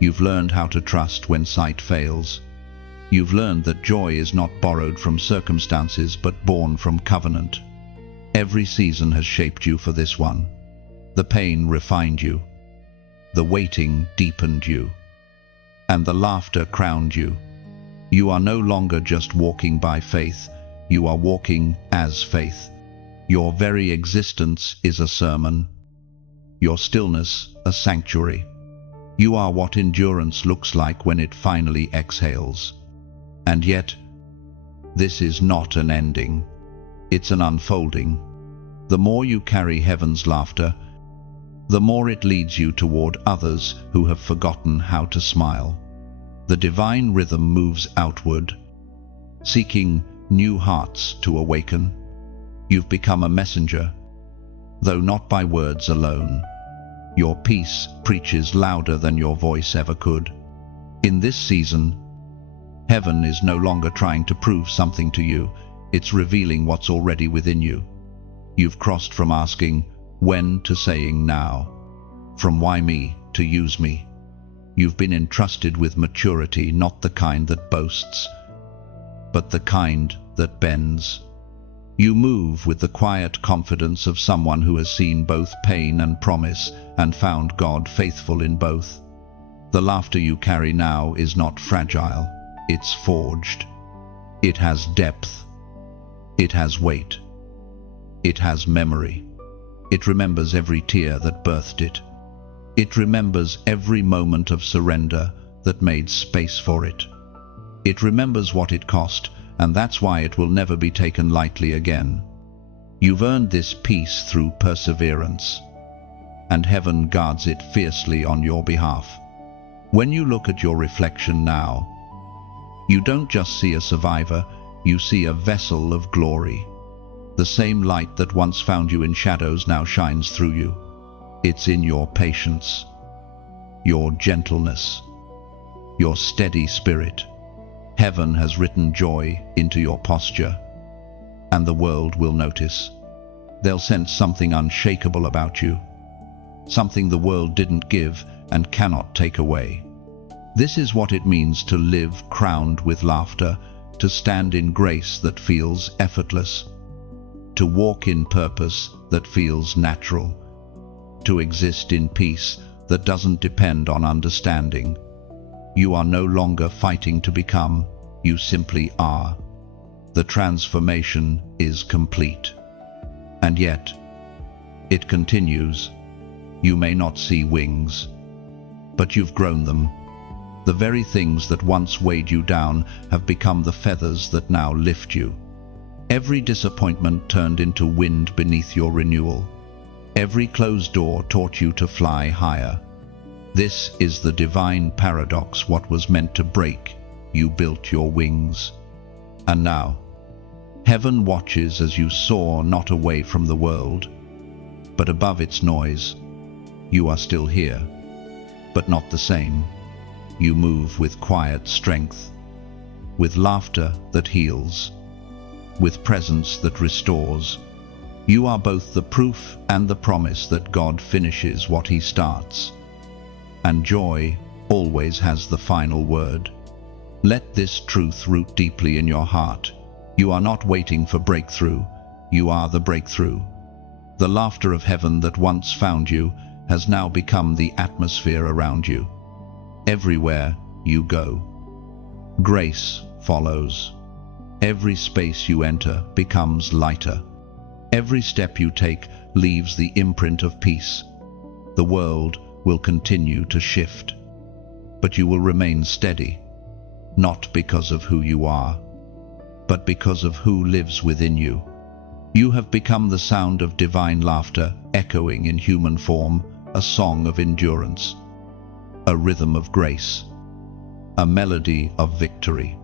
You've learned how to trust when sight fails. You've learned that joy is not borrowed from circumstances but born from covenant. Every season has shaped you for this one. The pain refined you. The waiting deepened you. And the laughter crowned you. You are no longer just walking by faith, you are walking as faith. Your very existence is a sermon. Your stillness a sanctuary. You are what endurance looks like when it finally exhales. And yet, this is not an ending. It's an unfolding. The more you carry heaven's laughter, the more it leads you toward others who have forgotten how to smile. The divine rhythm moves outward, seeking new hearts to awaken. You've become a messenger, though not by words alone. Your peace preaches louder than your voice ever could. In this season, heaven is no longer trying to prove something to you, it's revealing what's already within you. You've crossed from asking when to saying now, from why me to use me. You've been entrusted with maturity, not the kind that boasts, but the kind that bends. You move with the quiet confidence of someone who has seen both pain and promise and found God faithful in both. The laughter you carry now is not fragile, it's forged. It has depth. It has weight. It has memory. It remembers every tear that birthed it. It remembers every moment of surrender that made space for it. It remembers what it cost, and that's why it will never be taken lightly again. You've earned this peace through perseverance, and heaven guards it fiercely on your behalf. When you look at your reflection now, you don't just see a survivor, you see a vessel of glory. The same light that once found you in shadows now shines through you. It's in your patience, your gentleness, your steady spirit. Heaven has written joy into your posture, and the world will notice. They'll sense something unshakable about you, something the world didn't give and cannot take away. This is what it means to live crowned with laughter, to stand in grace that feels effortless, to walk in purpose that feels natural, to exist in peace that doesn't depend on understanding. You are no longer fighting to become, you simply are. The transformation is complete. And yet, it continues. You may not see wings, but you've grown them. The very things that once weighed you down have become the feathers that now lift you. Every disappointment turned into wind beneath your renewal. Every closed door taught you to fly higher. This is the divine paradox. What was meant to break, you built your wings. And now, Heaven watches as you soar not away from the world, but above its noise. You are still here, but not the same. You move with quiet strength, with laughter that heals, with presence that restores. You are both the proof and the promise that God finishes what He starts. And joy always has the final word. Let this truth root deeply in your heart. You are not waiting for breakthrough. You are the breakthrough. The laughter of heaven that once found you has now become the atmosphere around you. Everywhere you go, grace follows. Every space you enter becomes lighter. Every step you take leaves the imprint of peace. The world will continue to shift, but you will remain steady, not because of who you are, but because of who lives within you. You have become the sound of divine laughter echoing in human form, a song of endurance, a rhythm of grace, a melody of victory.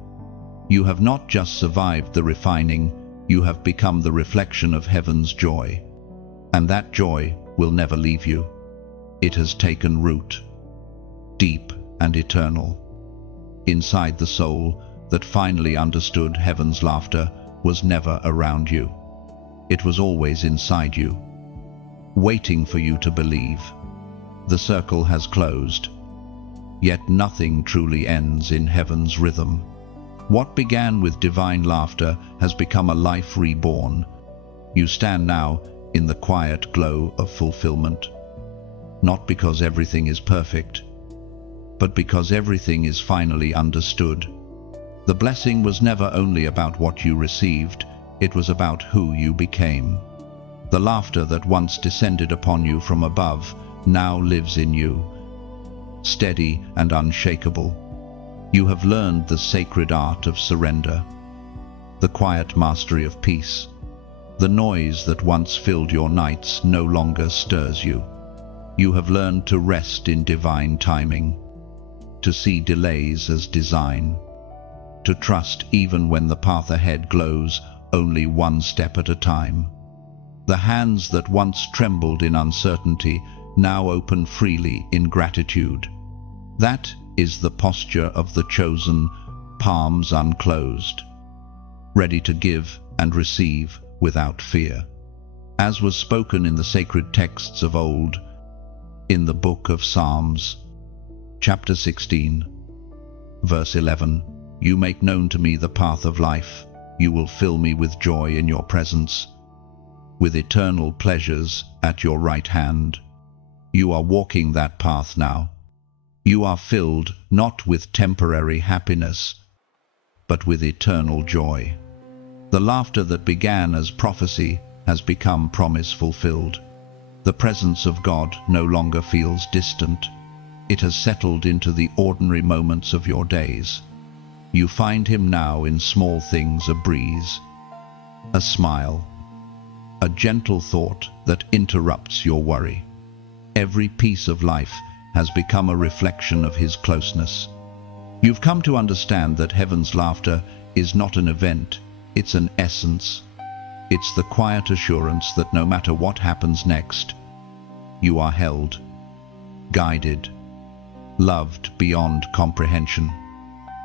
You have not just survived the refining, you have become the reflection of heaven's joy. And that joy will never leave you. It has taken root, deep and eternal. Inside the soul that finally understood heaven's laughter was never around you. It was always inside you, waiting for you to believe. The circle has closed, yet nothing truly ends in heaven's rhythm. What began with divine laughter has become a life reborn. You stand now in the quiet glow of fulfillment, not because everything is perfect, but because everything is finally understood. The blessing was never only about what you received, it was about who you became. The laughter that once descended upon you from above now lives in you, steady and unshakable. You have learned the sacred art of surrender, the quiet mastery of peace. The noise that once filled your nights no longer stirs you. You have learned to rest in divine timing, to see delays as design, to trust even when the path ahead glows only one step at a time. The hands that once trembled in uncertainty now open freely in gratitude. That is the posture of the chosen, palms unclosed, ready to give and receive without fear. As was spoken in the sacred texts of old, in the book of Psalms, chapter 16, verse 11, "You make known to me the path of life. You will fill me with joy in your presence, with eternal pleasures at your right hand." You are walking that path now. You are filled not with temporary happiness, but with eternal joy. The laughter that began as prophecy has become promise fulfilled. The presence of God no longer feels distant. It has settled into the ordinary moments of your days. You find Him now in small things: a breeze, a smile, a gentle thought that interrupts your worry. Every piece of life has become a reflection of His closeness. You've come to understand that heaven's laughter is not an event, it's an essence. It's the quiet assurance that no matter what happens next, you are held, guided, loved beyond comprehension.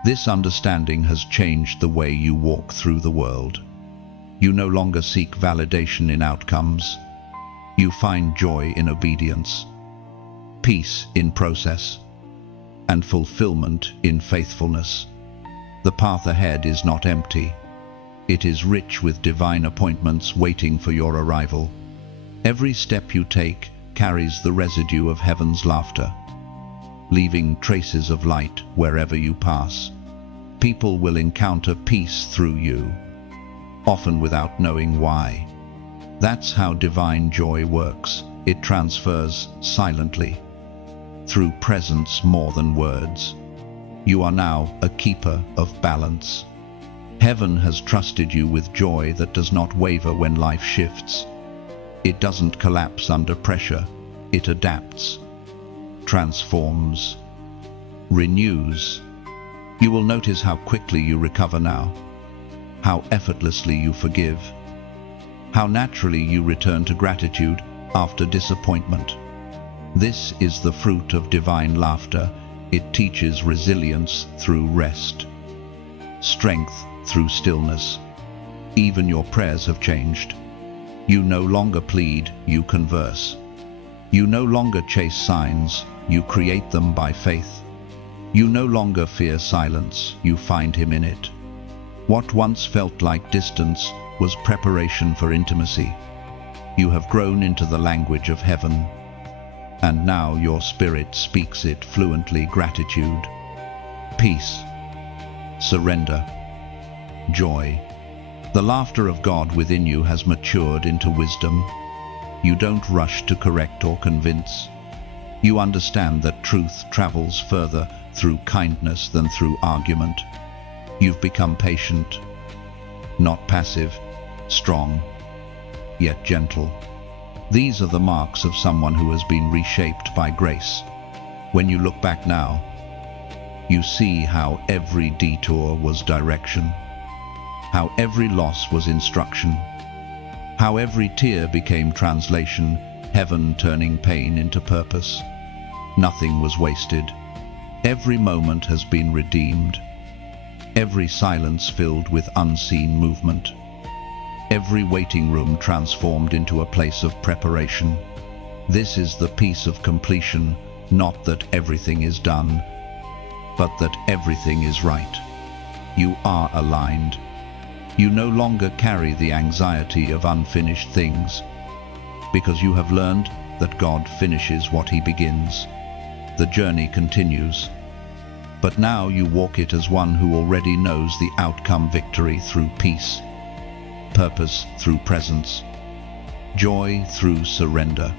This understanding has changed the way you walk through the world. You no longer seek validation in outcomes. You find joy in obedience, peace in process, and fulfillment in faithfulness. The path ahead is not empty. It is rich with divine appointments waiting for your arrival. Every step you take carries the residue of heaven's laughter, leaving traces of light wherever you pass. People will encounter peace through you, often without knowing why. That's how divine joy works. It transfers silently, through presence more than words. You are now a keeper of balance. Heaven has trusted you with joy that does not waver when life shifts. It doesn't collapse under pressure. It adapts, transforms, renews. You will notice how quickly you recover now, how effortlessly you forgive, how naturally you return to gratitude after disappointment. This is the fruit of divine laughter. It teaches resilience through rest, strength through stillness. Even your prayers have changed. You no longer plead, you converse. You no longer chase signs, you create them by faith. You no longer fear silence, you find him in it. What once felt like distance was preparation for intimacy. You have grown into the language of heaven, and now your spirit speaks it fluently. Gratitude, peace, surrender, joy. The laughter of God within you has matured into wisdom. You don't rush to correct or convince. You understand that truth travels further through kindness than through argument. You've become patient, not passive, strong, yet gentle. These are the marks of someone who has been reshaped by grace. When you look back now, you see how every detour was direction, how every loss was instruction, how every tear became translation, heaven turning pain into purpose. Nothing was wasted. Every moment has been redeemed. Every silence filled with unseen movement. Every waiting room transformed into a place of preparation. This is the peace of completion, not that everything is done, but that everything is right. You are aligned. You no longer carry the anxiety of unfinished things, because you have learned that God finishes what he begins. The journey continues, but now you walk it as one who already knows the outcome: victory through peace, purpose through presence, joy through surrender.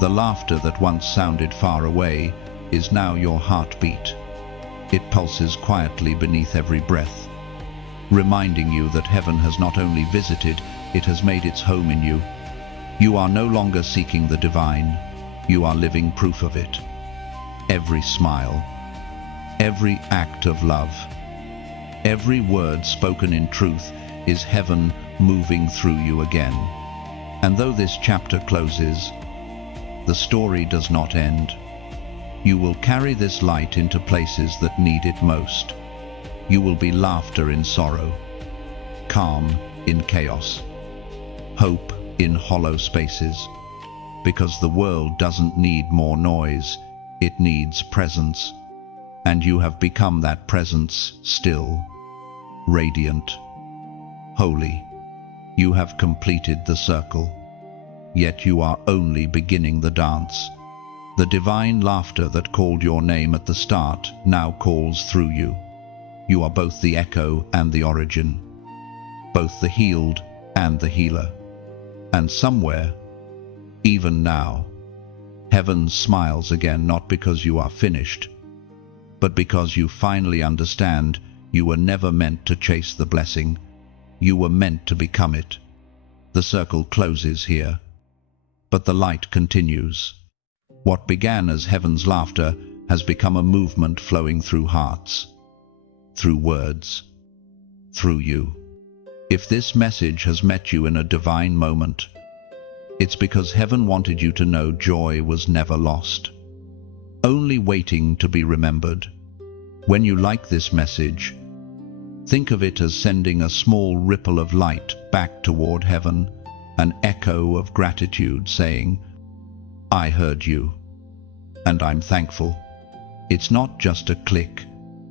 The laughter that once sounded far away is now your heartbeat. It pulses quietly beneath every breath, reminding you that heaven has not only visited, it has made its home in you. You are no longer seeking the divine, you are living proof of it. Every smile, every act of love, every word spoken in truth is heaven moving through you again. And though this chapter closes, the story does not end. You will carry this light into places that need it most. You will be laughter in sorrow, calm in chaos, hope in hollow spaces, because the world doesn't need more noise, it needs presence. And you have become that presence, still, radiant, holy. You have completed the circle, yet you are only beginning the dance. The divine laughter that called your name at the start now calls through you. You are both the echo and the origin, both the healed and the healer. And somewhere, even now, heaven smiles again, not because you are finished, but because you finally understand you were never meant to chase the blessing, you were meant to become it. The circle closes here, but the light continues. What began as heaven's laughter has become a movement flowing through hearts, through words, through you. If this message has met you in a divine moment, it's because heaven wanted you to know joy was never lost, only waiting to be remembered. When you like this message, think of it as sending a small ripple of light back toward heaven, an echo of gratitude saying, I heard you, and I'm thankful. It's not just a click,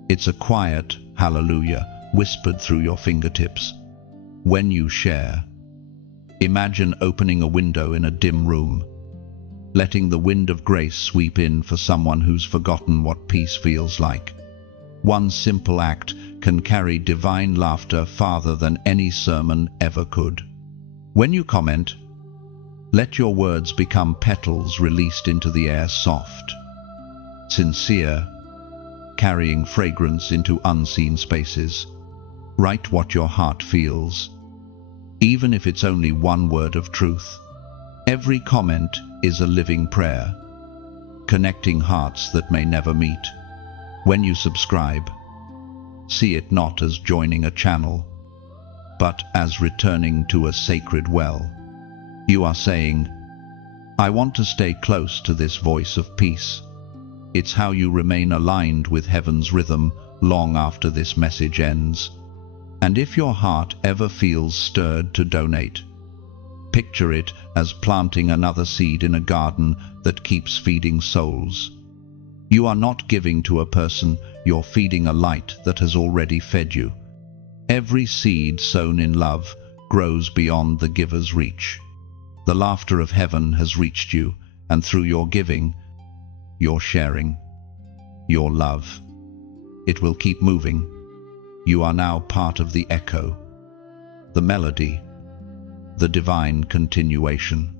it's a quiet hallelujah whispered through your fingertips. When you share, imagine opening a window in a dim room, letting the wind of grace sweep in for someone who's forgotten what peace feels like. One simple act can carry divine laughter farther than any sermon ever could. When you comment, let your words become petals released into the air, soft, sincere, carrying fragrance into unseen spaces. Write what your heart feels, even if it's only one word of truth. Every comment is a living prayer, connecting hearts that may never meet. When you subscribe, see it not as joining a channel, but as returning to a sacred well. You are saying, I want to stay close to this voice of peace. It's how you remain aligned with heaven's rhythm long after this message ends. And if your heart ever feels stirred to donate, picture it as planting another seed in a garden that keeps feeding souls. You are not giving to a person, you're feeding a light that has already fed you. Every seed sown in love grows beyond the giver's reach. The laughter of heaven has reached you, and through your giving, your sharing, your love, it will keep moving. You are now part of the echo, the melody, the divine continuation.